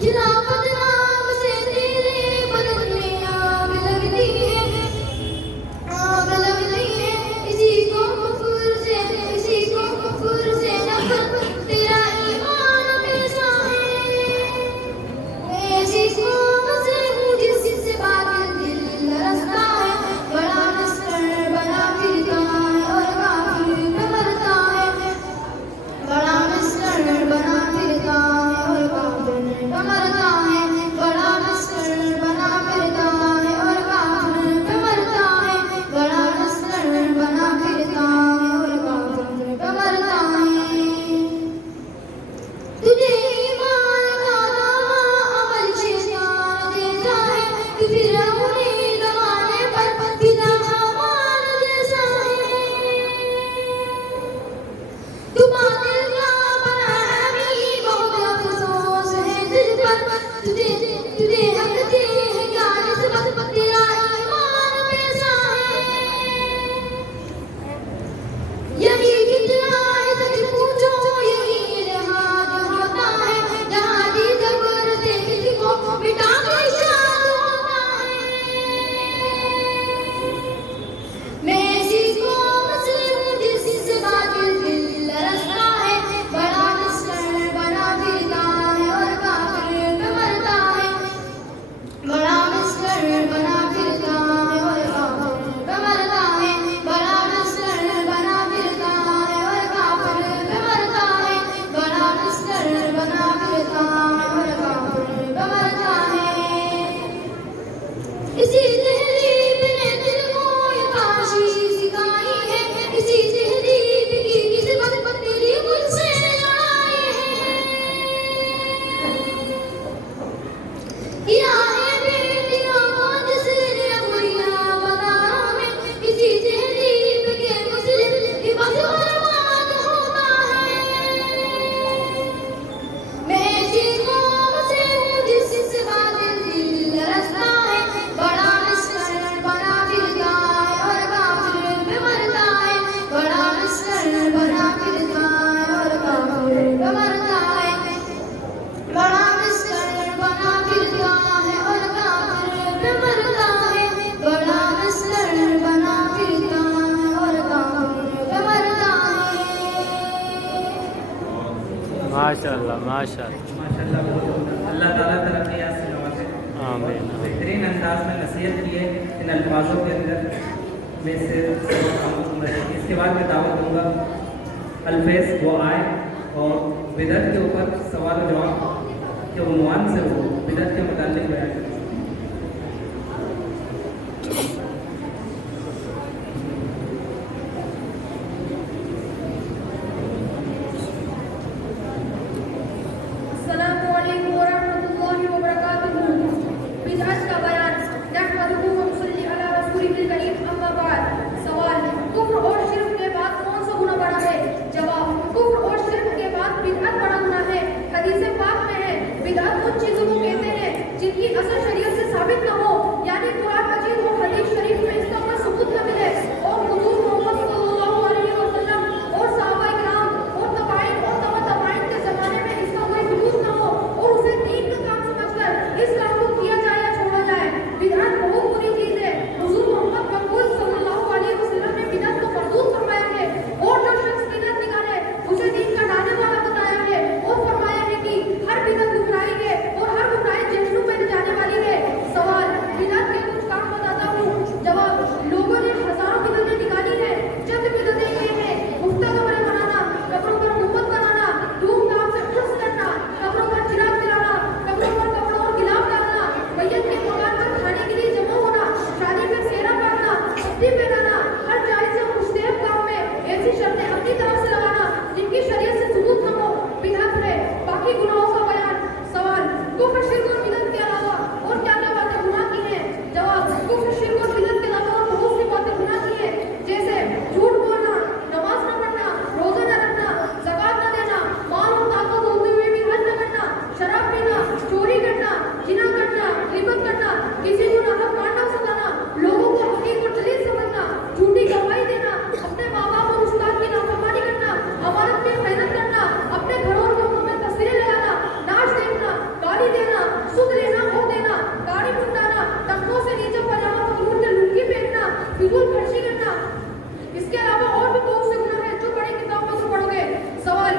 खिलाफत नाम से तेरे बदन में आग लगती है, आग लगती है। इसी को कुफर से नफरत, तेरा ईमान कैसा है। ऐसी कौम से हूँ जिससे बातिल दिल लरसता है, बड़ा लश्कर बना फिरता है और काफिर पे मरता है, बड़ा लश्कर बना फिरता है और काफिर पे मरता है, बड़ा लश्कर बना फिरता है और काफिर पे मरता है, बड़ा लश्कर बना फिरता है और काफिर पे मरता है। तुझे ईमान का दावा अमल शैतान देता है, तू फिरौनी ज़माने पर फिदा हामान जैसा है। तू बातिल का बना है, बहुत अफसोस है दिल पर, तुझे हक दे है क्या निस्बत, तेरा ईमान कैसा है। यही कितना है सच पूछो, यही लिहाज होता है, जहाँ जी जबर से किसी को मिटा के शाद होता है। मैं ऐसी कौम से हूँ जिससे बातिल दिल लरसता है, बड़ा लश्कर बना फिरता है और काफिर पे मरता है, बड़ा लश्कर बना फिरता है और काफिर पे मरता है, बड़ा लश्कर बना फिरता है और काफिर पे मरता है, बड़ा लश्कर बना फिरता है और काफिर पे मरता है। इसी तहरीब ने दिल को ये काशी सिखाई है, इसी तहरीब की किस्मत तेरी मुझसे लड़ाई है। किया है बेटियों को जिसने बुरियां बाजारों में, इसी तहरीब के मुस्लिम की बस बर्बाद होता है। मैं ऐसी कौम से हूँ जिससे बातिल दिल लरसता है, बड़ा लश्कर बना फिरता है और काफिर पे मरता है, बड़ा लश्कर बना फिरता है और काफिर पे मरता है, बड़ा लश्कर बना फिरता है और काफिर पे मरता है, बड़ा लश्कर बना फिरता है और काफिर पे मरता है। माशाल्लाह माशाल्लाह। माशाल्लाह बहुत अल्लाह ताला तरक्कियात से नवाजे। आमीन। बेहतरीन अंदाज में नसीहत की है इन अल्फाजों के अंदर मैं से इसके बाद मैं दावत दूंगा अल्फेज वो आए और बिदअत के ऊपर सवाल जवाब के उन्वान से वो बिदअत के मुताल्लिक बयान करें। अस्सलामु अलैकुम वरहमतुल्लाहि वबरकातुहू। बिदअत का बयान नहमदुहू व नसल्ली अला रसूलिल करीम, अम्मा बाद। सवाल, कुफ्र और शिर्क के बाद कौन सा गुनाह बड़ा है? जवाब, कुफ्र और शिर्क के बाद बिदअत बड़ा गुनाह है। हदीस पाक में है, बिदअत उन चीजों को कहते हैं जिनकी असल गाली देना, सुध लेना और देना, दाढ़ी मुंडाना, टखनों से नीचे पजामा पकड़ के लुंगी पहनना, फिजूल खर्ची करना, इसके अलावा और भी बहुत से गुनाह हैं जो बड़ी किताबों से पढ़ोगे। सवाल,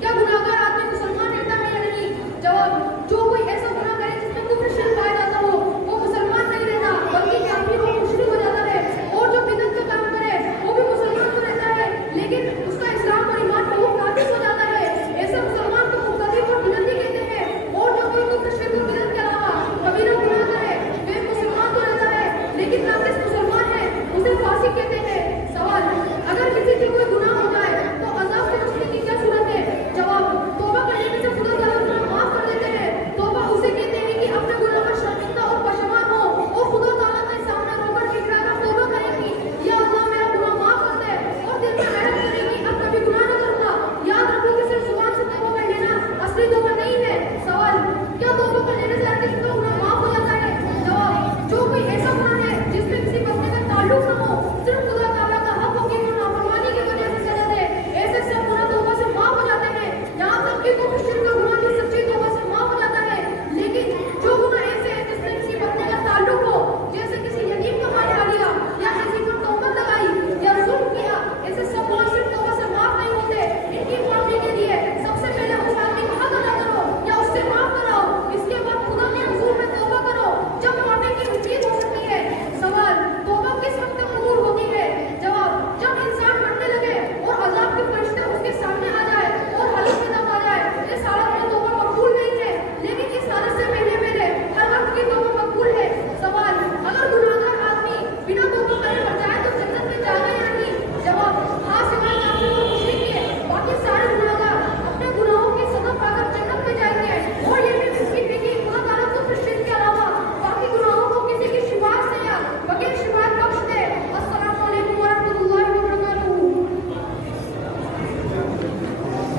क्या गुनाहगार आदमी मुसलमान रहता है या नहीं? जवाब, जो कोई ऐसा गुनाह करे जिसमें कुफ्र शिर्क पाया जाता हो वो मुसलमान नहीं रहता, बल्कि काफिर और मुशरिक हो जाता है। और जो बिदअत का काम करे वो भी मुसलमान तो रहता है, लेकिन उसका इस्लाम और ईमान में वो काफिर हो जाता है। ऐसे मुसलमान को मुब्तदी और बिदअती कहते हैं। और जो कोई कुफ्र शिर्क और बिदअत के अलावा कबीरा गुनाह करे वे मुसलमान तो रहता है, लेकिन नाक़िस मुसलमान है, उसे फासिक कहते हैं। सवाल, अगर किसी से कोई गुनाह हो जाए तो अज़ाब से बचने की क्या सूरत है? जवाब, तौबा करने से खुदा ताला गुनाह माफ कर देते हैं। तौबा उसे कहते हैं कि अपने गुनाह पर शर्मिंदा और पशेमान हो और खुदा ताला के सामने रोकर इकरार तौबा करेंगी, या अल्लाह मेरा गुनाह माफ कर दे, और दिल में मेहनत करेंगी अब कभी गुनाह न करूंगा। याद रखो कि सिर्फ जुबान से तौबा कर लेना असली तौबा नहीं है। सवाल, क्या तौबा कर लेने से हर किसी का गुनाह माफ हो जाता है? जवाब, जो कोई ऐसा गुनाह है जिसमें किसी बंदे का ताल्लुक न हो, सिर्फ खुदा ताला का हक हो कि वो नाफरमानी की वजह से सजा दे, ऐसे सब गुनाह तौबा से माफ हो जाते हैं। यहाँ तक कि कुफ्र शिर्क का गुनाह भी सच्ची तौबा से माफ हो जाता है। लेकिन जो गुनाह ऐसे हैं जिसमें किसी बंदे का ताल्लुक हो, जैसे किसी यतीम का माल खा लिया या किसी पर तोहमत लगाई या जुल्म किया, ऐसे सब गुनाह सिर्फ तौबा से माफ नहीं होते। इनकी माफी के लिए सबसे पहले उस आदमी का हक अदा करो या उससे माफ कराओ, इसके बाद खुदा के हुजूर में तौबा करो, जब माफी की उम्मीद हो सकती है। सवाल, तौबा किस वक्त कबूल होती है? जवाब, जब इंसान मरने लगे और अज़ाब के फरिश्ते उसके सामने आ जाए और हालत में दम आ जाए। इस हालत में तौबा मकबूल नहीं है, लेकिन इस हालत से पहले हर वक्त की तौबा मकबूल है। सवाल, अगर गुनाहगार आदमी बिना तौबा करे मर जाए तो जन्नत में जाएगा या नहीं? जवाब, हाँ, सिवाय काफिर और मुशरिक के बाकी सारे गुनाहगार अपने गुनाहों की सज़ा पाकर जन्नत में जाएंगे। और ये भी मुमकिन है कि खुदा ताला कुफ्र शिर्क के अलावा बाकी गुनाहों को किसी की शिफाअत से या बगैर शिफाअत बख्श दे। अस्सलामु अलैकुम व रहमतुल्लाहि व बरकातुहू।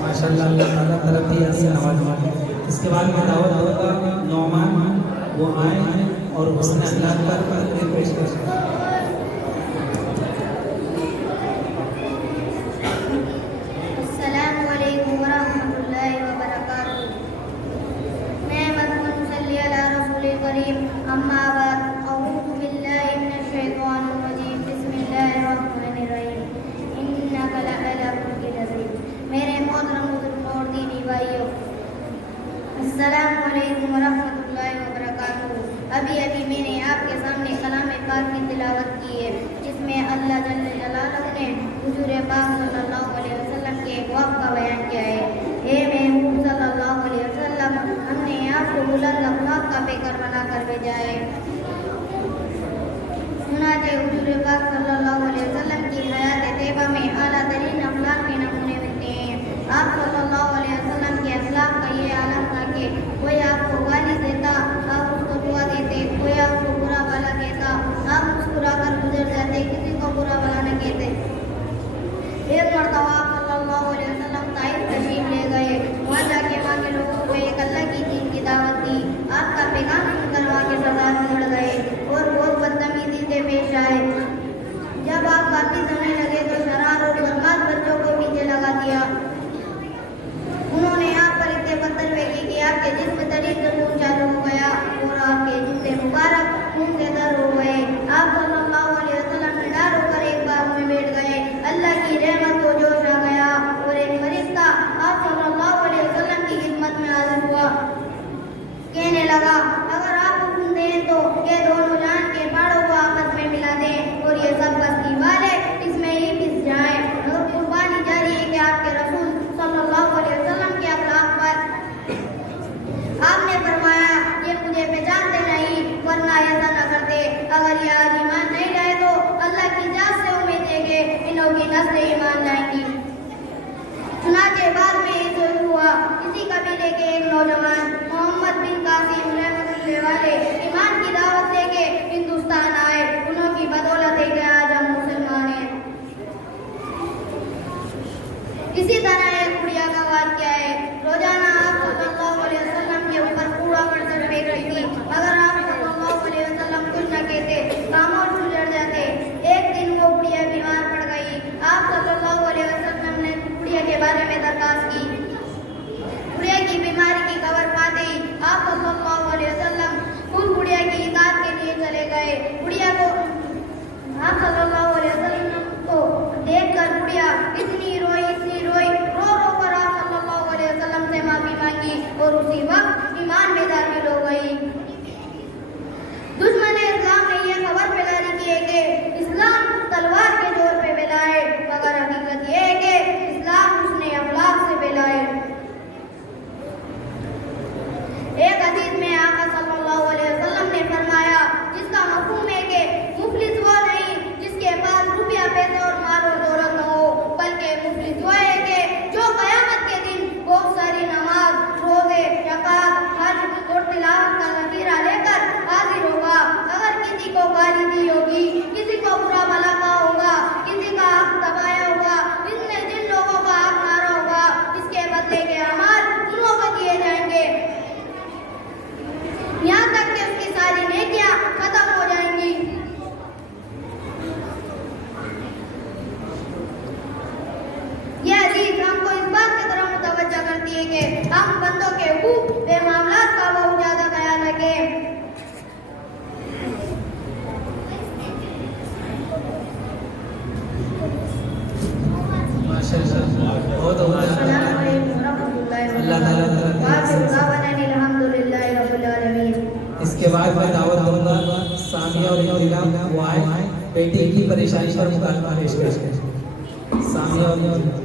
माशाअल्लाह, अल्लाह ताला तरफ ही ऐसे नवाज। इसके बाद मैं दावत दूंगा नौमान वो आए और हुस्न अखलाक पर तकरीर पेश करें। अस्सलामु अलैकुम व रहमतुल्लाहि व बरकातुहू। मैं मदहून सल्ली अला रसूलिल करीम, अम्मा बाद, अऊज़ु बिल्लाहि मिनश शैतानिर रजीम, बिस्मिल्लाहिर रहमानिर रहीम, इन्नका लअला खुल्किन अज़ीम। मेरे मोहतरम बुजुर्गों और दीनी भाइयों, अस्सलामु अलैकुम व रहमतुल्लाहि व बरकातुहू। अभी मैंने आपके सामने कलाम पाक की तिलावत की है, जिसमें अल्लाह जल्ल जलालहू ने हुजूर पाक सल्लल्लाहु अलैहि वसल्लम के एक वाक़ का बयान किया है। हे महबूब सल्लल्लाहु अलैहि वसल्लम, हमने आपको बुलंद अखलाक का पैकर बनाकर भेजा है। सुनाते हुजूर पाक सल्लल्लाहु अलैहि वसल्लम की हयात तैयबा में आला तरीन अखलाक के नमूने मिलते हैं। आप सल्लल्लाहु अलैहि वसल्लम के अखलाक का ये आलम था कि कोई आपको गाली देता, आप उसको दुआ देते, कोई आपको बुरा भला कहता, आप मुस्कुरा कर गुजर जाते, किसी को बुरा भला न कहते। एक मरतबा आप सल्लल्लाहु अलैहि वसल्लम ताइफ तशरीफ ले गए। वहाँ जाके वहाँ के लोगों को एक अल्लाह की दीन की दावत दी। आपका पैगाम सुनकर वहाँ के सरदार बिगड़ गए और बहुत बदतमीजी से पेश आए। जब आप वापिस होने लगे तो शरार और बदमाश बच्चों को पीछे लगा दिया। उन्होंने आप पर इतने पत्थर फेंके कि आपके जिस्म तरीक से खून चालू हो गया और आपके जूते मुबारक खून से तर हो गए। आप सल्लल्लाहु अलैहि वसल्लम निडार होकर एक बाग में बैठ गए। अल्लाह की रहमत को जोश आ गया और एक फरिश्ता आप सल्लल्लाहु अलैहि वसल्लम की खिदमत में हाजिर हुआ। कहने लगा, अगर आप हुक्म दें तो ये दोनों जान के बाड़ों को आपस में मिला दें और ये सब बस्ती वाले इसमें ही पिस जाएं। और कुर्बानी जारी है कि आपके रसूल सल्लल्लाहु अलैहि वसल्लम के अखलाक पर आपने फरमाया, ये मुझे पहचानते नहीं, वरना ऐसा न करते। अगर ये आज ईमान नहीं लाए तो अल्लाह की जात से उम्मीद है कि इन्हों की नस्लें ईमान लाएंगी। चुनाचे बाद में ऐसा हुआ, किसी कबीले के एक नौजवान मोहम्मद बिन कासिम रहमतुल्लाह वाले ईमान की दावत लेके हिंदुस्तान आए। उन्हों की बदौलत है कि आज हम मुसलमान हैं। इसी तरह एक गुड़िया का वाक़या है। रोजाना आप सल्लल्लाहु अलैहि वसल्लम के ऊपर कूड़ा पत्थर फेंक रही थी। अगर आप सल्लल्लाहु अलैहि वसल्लम कुछ न कहते, खामोश गुजर जाते। एक दिन वो गुड़िया बीमार पड़ गई। आप सल्लल्लाहु अलैहि वसल्लम ने गुड़िया के बारे में दरखास्त की। गुड़िया की बीमारी की खबर इसके बाद मैं दावत दूंगा सामिया और इंदिरा वो आए बेटी की परेशानी पर मुकालमा पेश करें। सामिया और इंदिरा।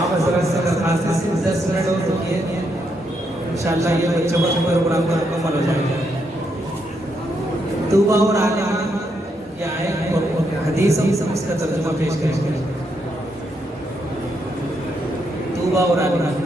आप हजरत से दरखास्त से 10 मिनट हो तो ये इंशाल्लाह ये बच्चों का प्रोग्राम मुकम्मल हो जाएगा। तूबा और आने ये आयत हदीस उसका तर्जुमा पेश करेंगे। तूबा और आने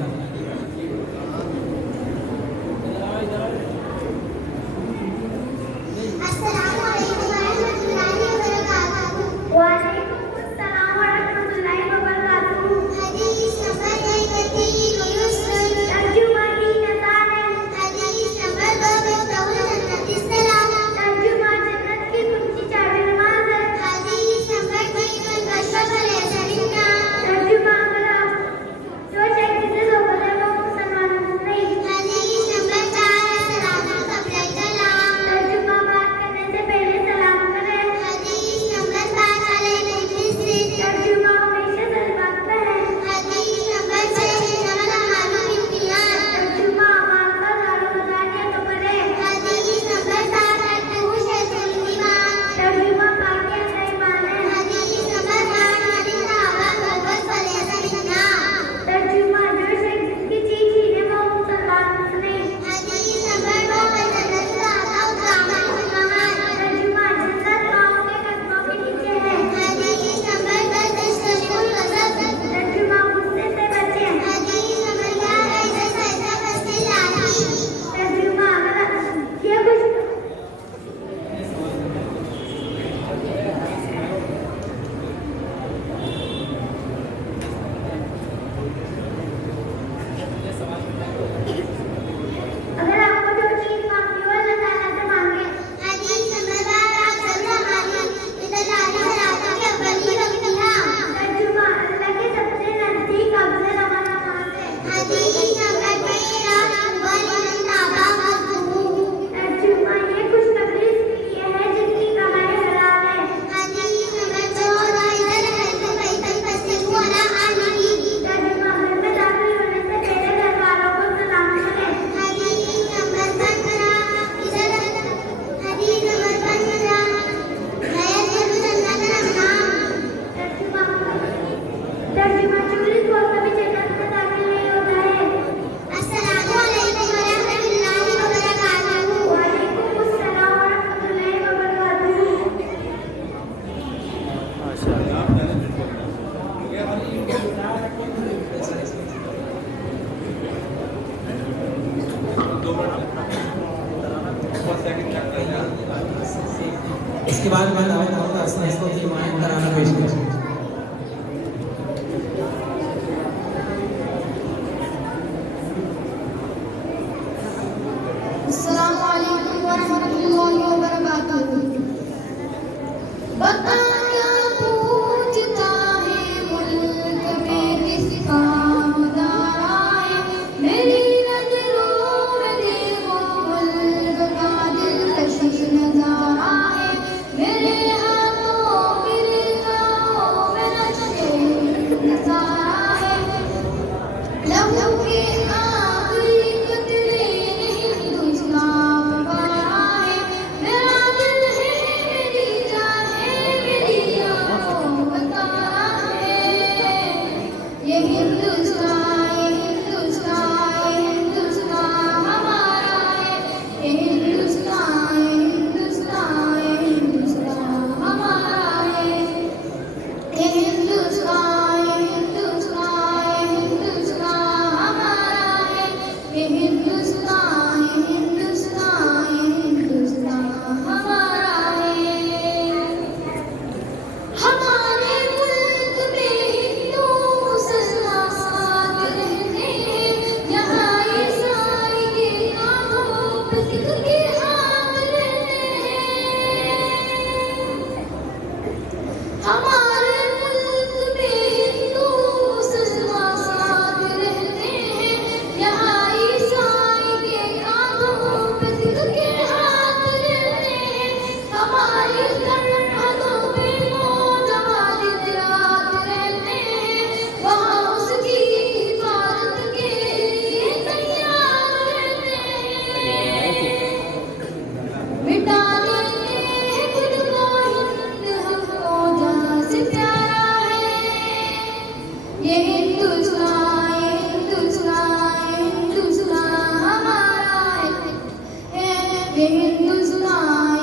इसके बाद मैं दावत दूंगा इसको की मायन कराना पेश करें। अस्सलाम वालेकुम व रहमतुल्लाहि व बरकातहू। बता क्या पूछता है मुल्क में किसका मुदारा है, मेरी नजरों में देखो मुल्क का दिलकश नजारा है, मेरे हाथों की रेखाओं में नक्शे नजारा है, लहू के आखिरी कतरे हिंदुस्तान बना है, मेरा दिल है मेरी जान है मेरी आँखों का तारा है, ये हिंदुस्तान हमारा है, ये हिंदुस्तान हमारा है, ये हिंदुस्तान हमारा है, ये हिंदुस्तान हमारा है। हमारे मुल्क में हिंदू मुसलमान साथ रहते हैं, यहाँ ईसाई के हाथों पे सिख के हाथ रहते हैं। हमारे मुल्क में हिंदू मुसलमान साथ रहते हैं, यहाँ ईसाई के हाथों पे सिख के हाथ रहते हैं। हमारी सरहदों पे मौज हमारी रात रहते हैं, वहाँ उसकी हिफाजत के लिए तैयार रहते हैं। मिटा देंगे खुद को हिंद हमको जहाँ से प्यारा है, ये हिंदुस्तान हमारा है, ये हिंदुस्तान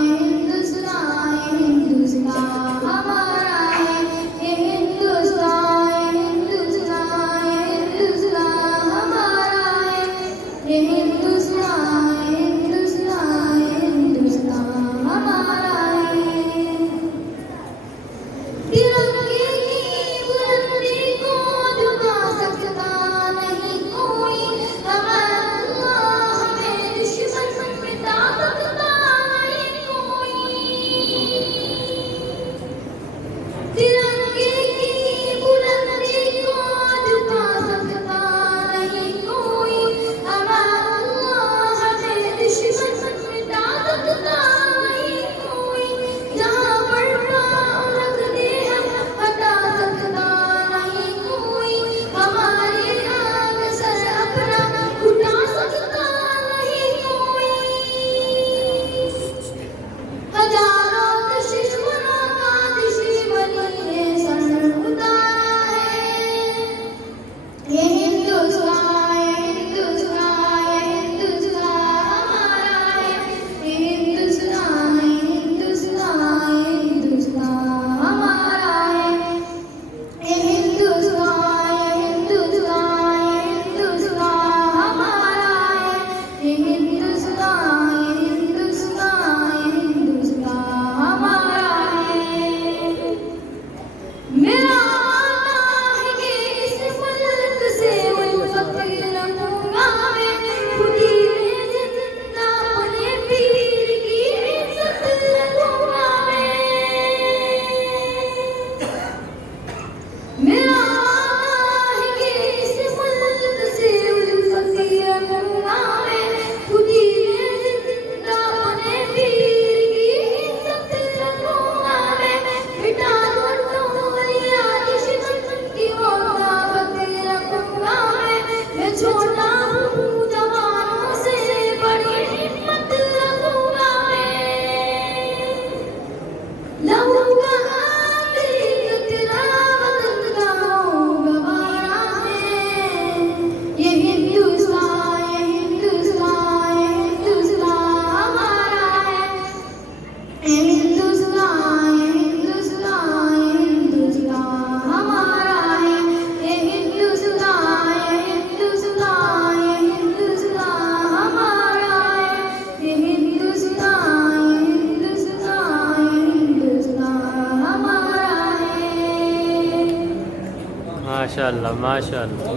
माशाल्लाह माशाल्लाह।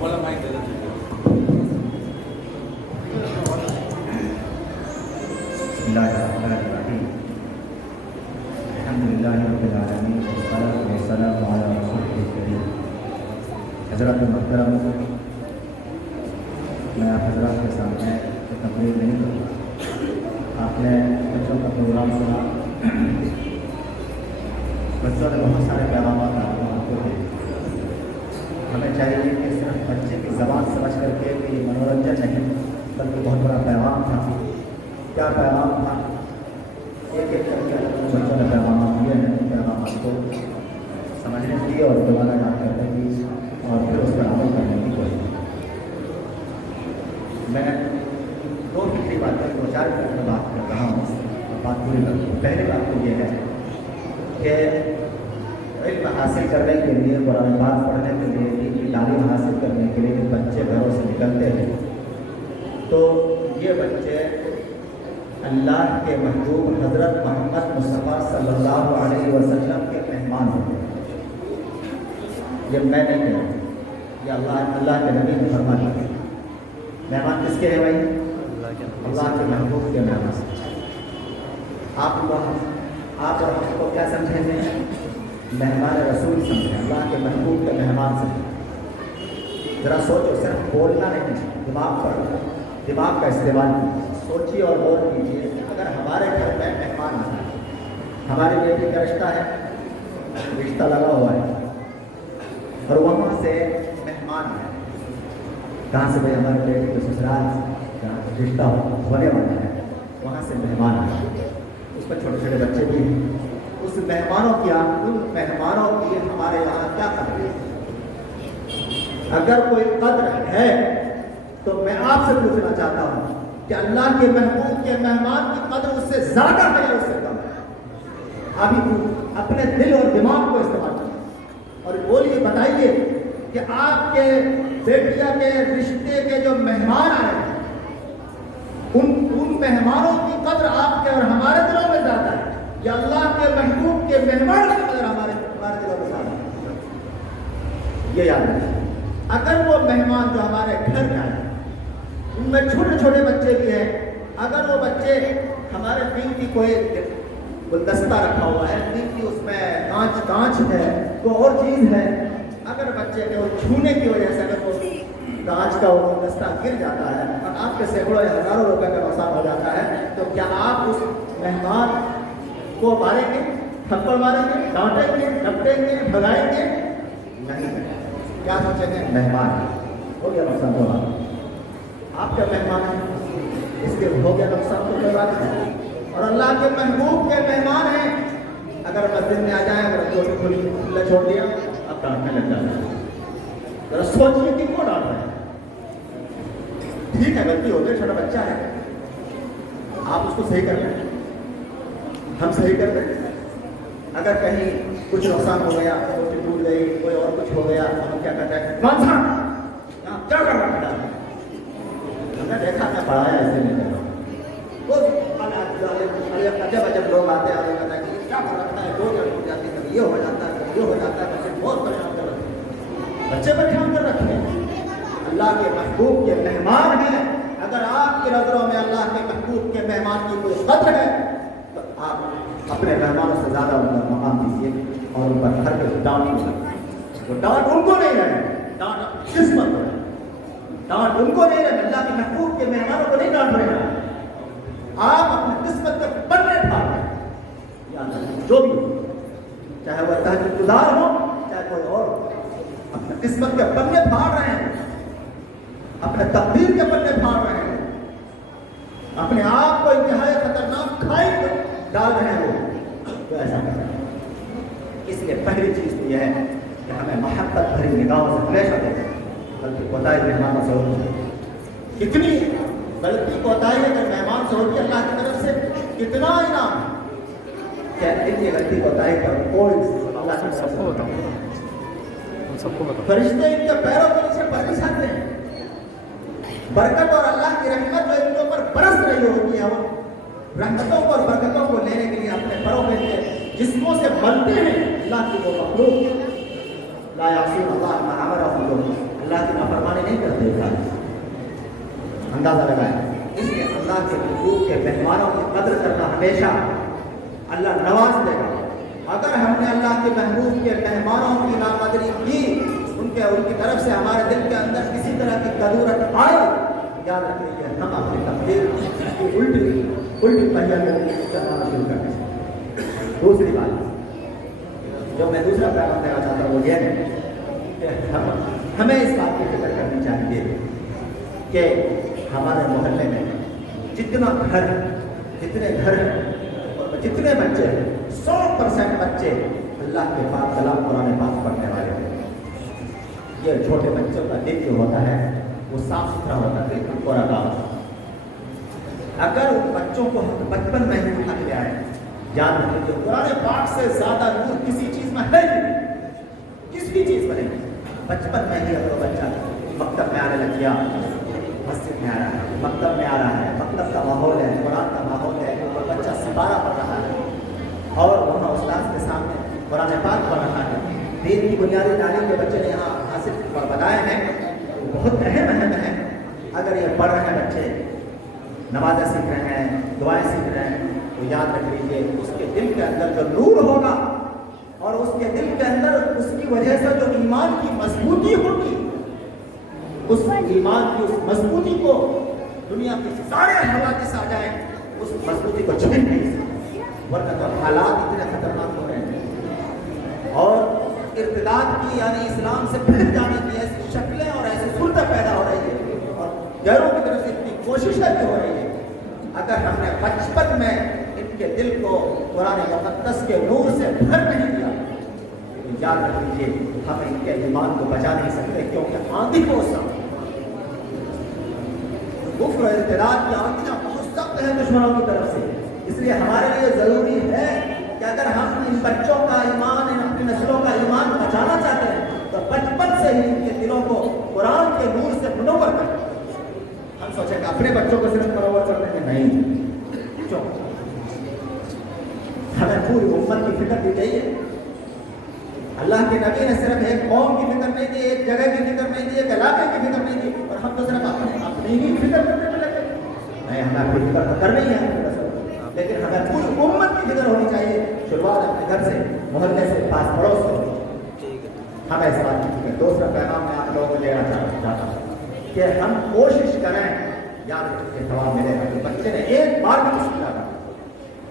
वाला माइक दे दीजिए। बिस्मिल्लाहिर्रहमानिर्रहीम। अल्हम्दुलिल्लाहि रब्बिल आलमीन वस्सलातु वस्सलामु अला रसूलिल करीम। हज़रत मुहतरम, मैं आप हज़रत के सामने तकरीर नहीं करूँगा। आपने बच्चों का प्रोग्राम सुना, बच्चों ने बहुत सारे पैगाम आपको दिए। हमें चाहिए कि सिर्फ बच्चे की ज़बान समझ करके कि ये मनोरंजन नहीं बल्कि बहुत बड़ा पैगाम था। क्या पैगाम था? एक एक करके बच्चों ने पैगाम दिए हैं। पैगाम को समझने की और दोबारा याद करने की और फिर उस पर अमल करने की कोशिश। मैं दो तीसरी बातें दो चार करके बात कर रहा हूँ और बात पूरी कर। पहली बात तो ये है कि इल्म हासिल करने के लिए, कुरान पाक पढ़ने के लिए, दीन की तालीम हासिल करने के लिए बच्चे घरों से निकलते हैं तो ये बच्चे अल्लाह के महबूब हज़रत मोहम्मद मुस्तफ़ा सल्लल्लाहु अलैहि वसल्लम के मेहमान होते हैं। ये मैं नहीं कह रहा, ये अल्लाह के नबी ने फरमा दिया। मेहमान किसके हैं भाई? अल्लाह के महबूब के मेहमान। आप और हमको क्या समझेंगे? मेहमान रसूल समझें, अल्लाह के महबूब के मेहमान समझें। ज़रा सोचो, सिर्फ बोलना नहीं, दिमाग का इस्तेमाल कीजिए, सोचिए और गौर कीजिए। अगर हमारे घर में मेहमान आता है, हमारी बेटी का रिश्ता है, रिश्ता लगा हुआ है और वहाँ से मेहमान है, कहाँ से भाई? हमारे बेटी के ससुराल जहाँ रिश्ता होने वाला है वहाँ से मेहमान आए, उसमें छोटे छोटे बच्चे भी हैं। उन मेहमानों की हमारे यहाँ क्या कदर है? अगर कोई कदर है तो मैं आपसे पूछना चाहता हूँ कि अल्लाह के महबूब के मेहमान की कदर उससे ज़्यादा है या उससे कम है? अभी अपने दिल और दिमाग को इस्तेमाल करें और बोलिए, बताइए कि आपके बेटिया के रिश्ते के जो मेहमान आए हैं उन मेहमानों की कदर आपके और हमारे दिलों में ज़्यादा है या अल्लाह के महबूब के मेहमान की कदर हमारे दिलों में ज़्यादा है? ये याद रखिए। अगर वो मेहमान जो हमारे घर में आए, उनमें छोटे छोटे बच्चे भी हैं, अगर वो बच्चे हमारे दिल की कोई गुलदस्ता रखा हुआ है, दिल की उसमें कांच है, तो और चीज़ है, अगर बच्चे के वो छूने की वजह से अगर वो कांच का वो गुलदस्ता गिर जाता है और आपके सैकड़ों या हज़ारों रुपए का नुकसान हो जाता है, तो क्या आप उस मेहमान को मारेंगे, थप्पड़ मारेंगे, डांटेंगे, डपटेंगे, भगाएंगे? नहीं। क्या सोचेंगे? मेहमान हो गया नुकसान तो आपका मेहमान है, इसके हो गया नुकसान तो कोई बात नहीं। और अल्लाह के महबूब के मेहमान हैं, अगर मस्जिद में आ जाए, अगर छोटी खुला छोड़ दिया, अब डांटने लग जाता है। जरा सोचिए कि क्यों डांट रहे हैं? ठीक है, गलती हो गई, छोटा बच्चा है, आप उसको सही कर लें, हम सही कर दें। अगर कहीं कुछ नुकसान हो गया, छोटी टूट गई, कोई और कुछ हो गया, हम क्या कहते हैं? कौन सा क्या कर रहा है? हमने देखा, मैं पढ़ाया, ऐसे नहीं कर रहा। जब लोग आते हैं कहता है कि क्या कर रखा है, 2 जन हो जाती है, ये हो जाता है, ये हो जाता है, बच्चे बहुत परेशान कर रखे हैं, बच्चे परेशान कर रखे हैं। अल्लाह के महबूब के मेहमान हैं, अगर आपकी नजरों में अल्लाह के महबूब के मेहमान की कोई कदर है तो आप अपने मेहमानों से ज़्यादा उनका मकाम दीजिए और उन पर हर कोई डांट दीजिए। वो डांट उनको नहीं रहे, डांट किस्मत है, डांट उनको नहीं रहे। अल्लाह के महबूब के मेहमानों को नहीं डांट रहे हैं, आप अपनी किस्मत के पन्ने फाड़ रहे हैं। जो भी हो, चाहे वह तहज्जुदगार हो, चाहे कोई और, अपने किस्मत के पन्ने फाड़ रहे हैं, अपने तकदीर के पन्ने फाड़ रहे हैं, अपने आप को इंतहाई खतरनाक खाई में डाल रहे हैं। वो तो ऐसा कर रहे हैं। इसलिए पहली चीज तो यह है कि हमें मोहब्बत भरी निगाहों से हमेशा देखें, बल्कि कोताही मेहमानों से होती है। कितनी गलती कोताही अगर मेहमान से होती है, अल्लाह की तरफ से कितना इनाम है। क्या इतनी गलती कोताही पर कोई अल्लाह की तरफ से फरिश्ते इनके पैरों के नीचे पर नहीं सकते हैं। बरकत और अल्लाह की रहमत जो इनके ऊपर बरस रही होती है, वो रहमतों को और बरकतों को लेने के लिए अपने परों में जिस्मों से बनते हैं। अल्लाह की वो मखलूक ला यासीन अल्लाह मा अमरहुम, जो अल्लाह की नाफरमानी नहीं करते। अंदाजा लगाए, इसलिए अल्लाह के महबूब के मेहमानों की कदर करना हमेशा अल्लाह नवाज देगा। अगर हमने अल्लाह के महबूब के मेहमानों की नाकदरी की, उनकी तरफ से हमारे दिल के अंदर किसी तरह की कदूरत आए, याद रखने के हम अपनी तकदीर की उल्टी पहिया में चलना शुरू कर दें। दूसरी बात जो मैं दूसरा पैगाम देना चाहता हूँ वो ये है कि हमें इस बात की फिक्र करनी चाहिए कि हमारे मोहल्ले में जितने घर और जितने बच्चे 100% बच्चे अल्लाह के पाक कलाम कुरान पाक पढ़ने वाले हैं। ये छोटे बच्चों का दिल जो होता है वो साफ सुथरा होता है, बिल्कुल कोरा होता है। अगर उन बच्चों को बचपन में ही उठा के आए, याद रखें जो कुरान पाक से ज्यादा नूर किसी चीज में है नहीं, किस भी चीज में नहीं। बचपन में ही अगर बच्चा मकतब में आने लग गया, मस्जिद में आ रहा है, मकतब में आ रहा है, मकतब का माहौल है, कुरान का माहौल है, और बच्चा सिपारा पढ़ रहा है और वहाँ उस्ताद के सामने कुरान पाक पढ़ रहा है। दीन की बुनियादी तालीम के बच्चे ने यहाँ हासिल बताए हैं, बहुत अहम है। अगर ये पढ़ रहे हैं बच्चे, नमाज़ें सीख रहे हैं, दुआएं सीख रहे हैं, तो याद रख लीजिए उसके दिल के अंदर जो नूर होगा और उसके दिल के अंदर उसकी वजह से जो ईमान की मजबूती होगी, उस ईमान की उस मजबूती को दुनिया के सारे हवादिस आ जाए, उस मजबूती को छीन नहीं सकते। वरना तो हालात इतने खतरनाक हो रहे हैं और इर्तिदाद की यानी इस्लाम से फिर जाने की ऐसी शक्लें और ऐसी सूरतें पैदा हो रही है और गैरों की तरफ से इतनी कोशिशें भी हो रही है। अगर हमने बचपन में इनके दिल को कुरान मुक़द्दस के नूर से भर नहीं दिया, तो याद रख लीजिए हम इनके ईमान को बचा नहीं सकते, क्योंकि आंधी को कुफ्र और इर्तिदाद की आंधियां बहुत सख्त है दुश्मनों की तरफ से। इसलिए हमारे लिए जरूरी है कि अगर हम इन बच्चों का ईमान, इन अपनी नस्लों का ईमान बचाना चाहते हैं, तो बचपन से ही इनके दिलों को कुरान के नूर से मुनव्वर करें। हम सोचेंगे अपने बच्चों को सिर्फ मुनव्वर कर देंगे, नहीं, क्यों? हमें पूरी उम्मत की फिक्र दी गई है। अल्लाह के नबी ने सिर्फ एक कौम की फिक्र नहीं दी, एक जगह की फिक्र नहीं दी, एक इलाके की फिक्र नहीं दी, और हम तो सिर्फ अपनी ही फिक्र करने में लगे। नहीं, हमें अपनी फिक्र तो करनी है, लेकिन हमें पूरी उम्मत की फिक्र होनी चाहिए। शुरुआत अपने घर से, मोहल्ले से, पास पड़ोस से। हमें इस बात की फिक्र। दूसरा पैगाम मैं आप लोगों को लेना चाहता हूँ कि हम कोशिश करें, याद रखिए सवाल मिलेगा कि बच्चे ने एक बार भी कुछ किया,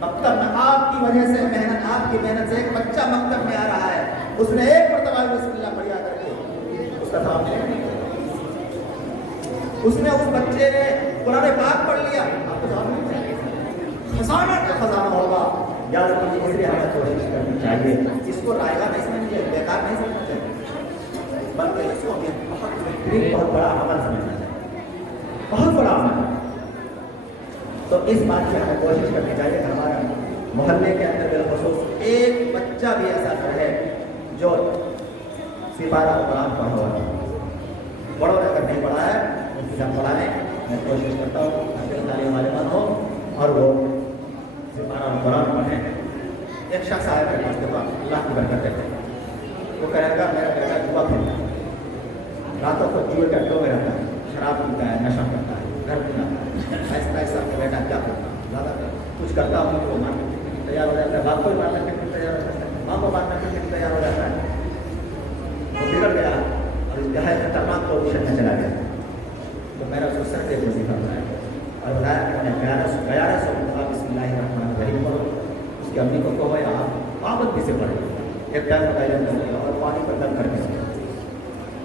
मकतब में आपकी वजह से मेहनत, आपकी मेहनत से एक बच्चा मकतब में आ रहा है, उसने एक मरतबा बिस्मिल्लाह पढ़िया करके उसका सवाब मिलेगा। उसने उस बच्चे ने कुरान पाक पढ़ लिया, आपको सवाब मिल जाएगा, खजाना का खजाना होगा। याद रखिए, इसलिए हमें कोशिश करनी चाहिए। इसको रायगा नहीं समझिए, बेकार नहीं समझना चाहिए, बल्कि इसको हमें बहुत बड़ा अमल समझना चाहिए, बहुत बड़ा अमल। तो इस बात की हमें कोशिश करनी चाहिए कि हमारे मोहल्ले के अंदर बिलखुसूस एक बच्चा भी ऐसा रहे जो सिपारा कुरान पढ़ा हुआ है। बड़ों ने अगर नहीं पढ़ा है उनके साथ पढ़ाने मैं कोशिश करता हूँ ताकि तालीम वाले मन हो और वो सिपारा कुरान पढ़ें। एक शख्स आया मेरे पास के पास, अल्लाह की बरकत है, वो कहेगा मेरा बेटा जुआ खेलता है, रातों को जुए के अड्डों में रहता है, शराब पीता है, नशा करता है, घर पीता है, ऐसा बेटा क्या करता है, ज़्यादा कुछ करता हूँ तो मारने के लिए तैयार हो जाता है, बाप को मारने के लिए तैयार हो जाता है, माँ को मारने के लिए तैयार हो जाता है। वो बिगड़ गया और इंतहाई खतरनाक पोजीशन में चला गया। तो मेरा उसको सर पे वजीफा बनाया और बताया कि मैंने 1100 बिस्मिल्लाहिर्रहमानिर्रहीम पढ़ो। उसकी अम्मी को कहो आप पाबंदी से पढ़े, एक टाइम बताया जाता और पानी पर दम करके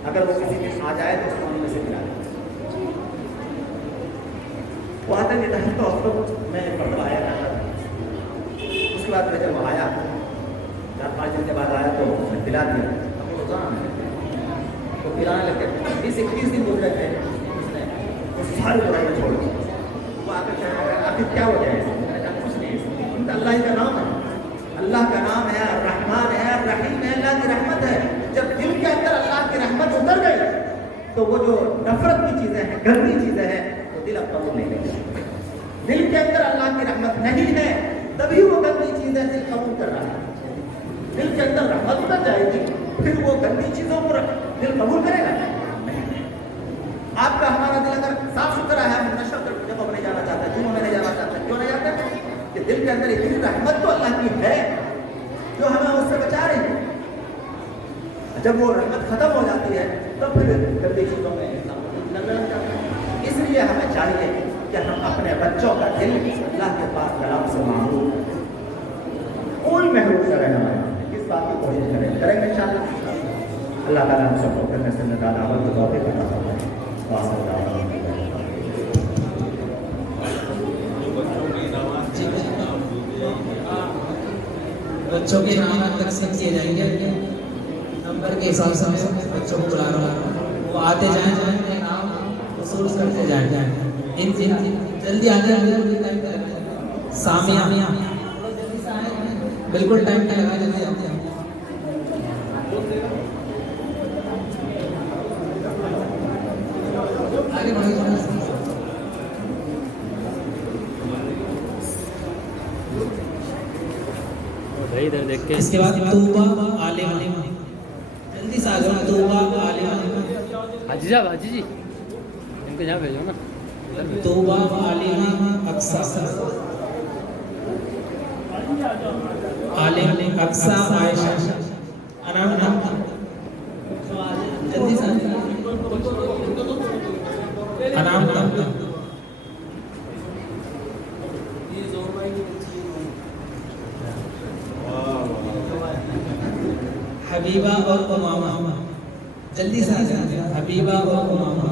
अगर वो किसी के आ जाए तो उस पानी में से पिला दे। वो आते नहीं था तो उसको मैं पढ़वा आया था। उसके बाद मैं जब आया 4-5 दिन के बाद आया तो उसने पिला दिया, हमको रोजाना तो पिलाने लगे। 20-21 दिन गुजरे थे, उसने वो सारी बुराइयाँ छोड़ दी। वो आकर कहने लगा आखिर क्या हो जाए, मैंने कहा कुछ नहीं, अल्लाह का नाम है, अल्लाह का नाम है, रहमान है, रहीम है, अल्लाह की रहमत है। जब दिल के अंदर अल्लाह की रहमत उतर गई तो वो जो नफरत की चीज़ें हैं, गंदी चीज़ें हैं, वो दिल अब कबूल नहीं करेगा। दिल के अंदर अल्लाह की रहमत नहीं है, तभी वो गंदी चीजें दिल कबूल कर रहा है। दिल के अंदर रहमत उतर जाएगी, फिर वो गंदी चीजों पर दिल कबूल करेगा नहीं। आपका हमारा दिल अगर साफ सुथरा है, हम नशा कर जब नहीं जाना चाहते, जुआ में नहीं जाना चाहते, क्यों नहीं जाते? कि दिल के अंदर इतनी रहमत तो अल्लाह की है जो हमें उससे बचा रही है। जब वो रहमत खत्म हो जाती है तो फिर गंदी चीजों में लगने लग जाता है। इसलिए हमें चाहिए कि हम अपने बच्चों का दिल अल्लाह के पास कलाम से मांगो, कोई महरूम न रहना है। किस बात की कोशिश करेंगे इंशाअल्लाह। अल्लाह ताला हम सबको करने से निकाला अमल को तौफीक अता फरमाए। बच्चों के नाम तकसीम किए जाएंगे, नंबर के हिसाब से बच्चों को बुला रहा हूँ, वो आते जाएं, नाम वसूल करते जाएंगे। इन जल्दी आ जाए, सामिया बिल्कुल टाइम पे लगा, जल्दी आते हैं। आगे बढ़िए। इधर देख के इसके बाद तौबा आलिमा, जल्दी से आ जाओ। तौबा आलिमा, हाजी साहब, हाजी जी इनको यहाँ भेजो ना। तौबा आलिमा अक्सा, आलिम अक्सा आयशा, अनाम जल्दी से अनाम हबीबा और उमामा, जल्दी से आ जाए। हबीबा और उमामा,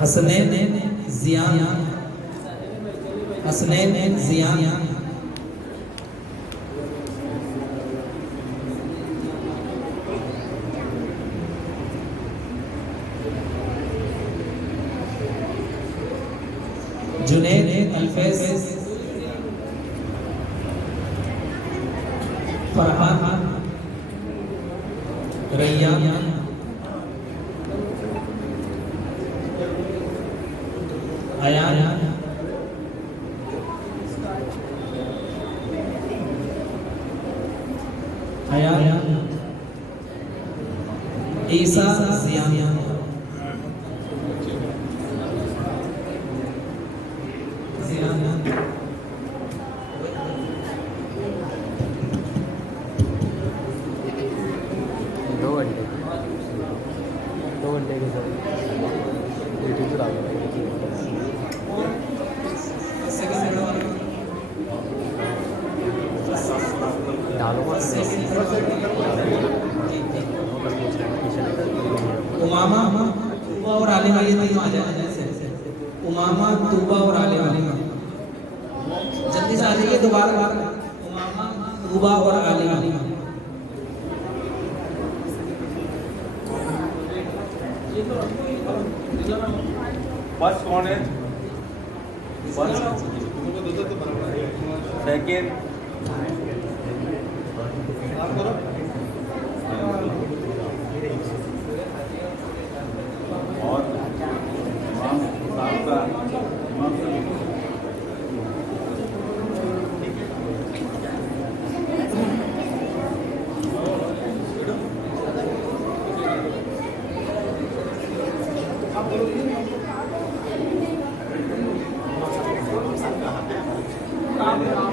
हसनैन जियान, हसनैन जियान, जुनैद अल्फैज, फरहान, रैयान, अयान, अयान, ईसा जियान, दो घंटे के साथ यूट्यूब पर आ गया। उमामा तूबा और आलिमा, ये तीनों आ जाए। उमामा, तूबा और आलिमा, जल्दी से आ जाइए। दोबारा उमामा, तूबा और आलिमा। फर्स्ट कौन है? सेकेंड और आप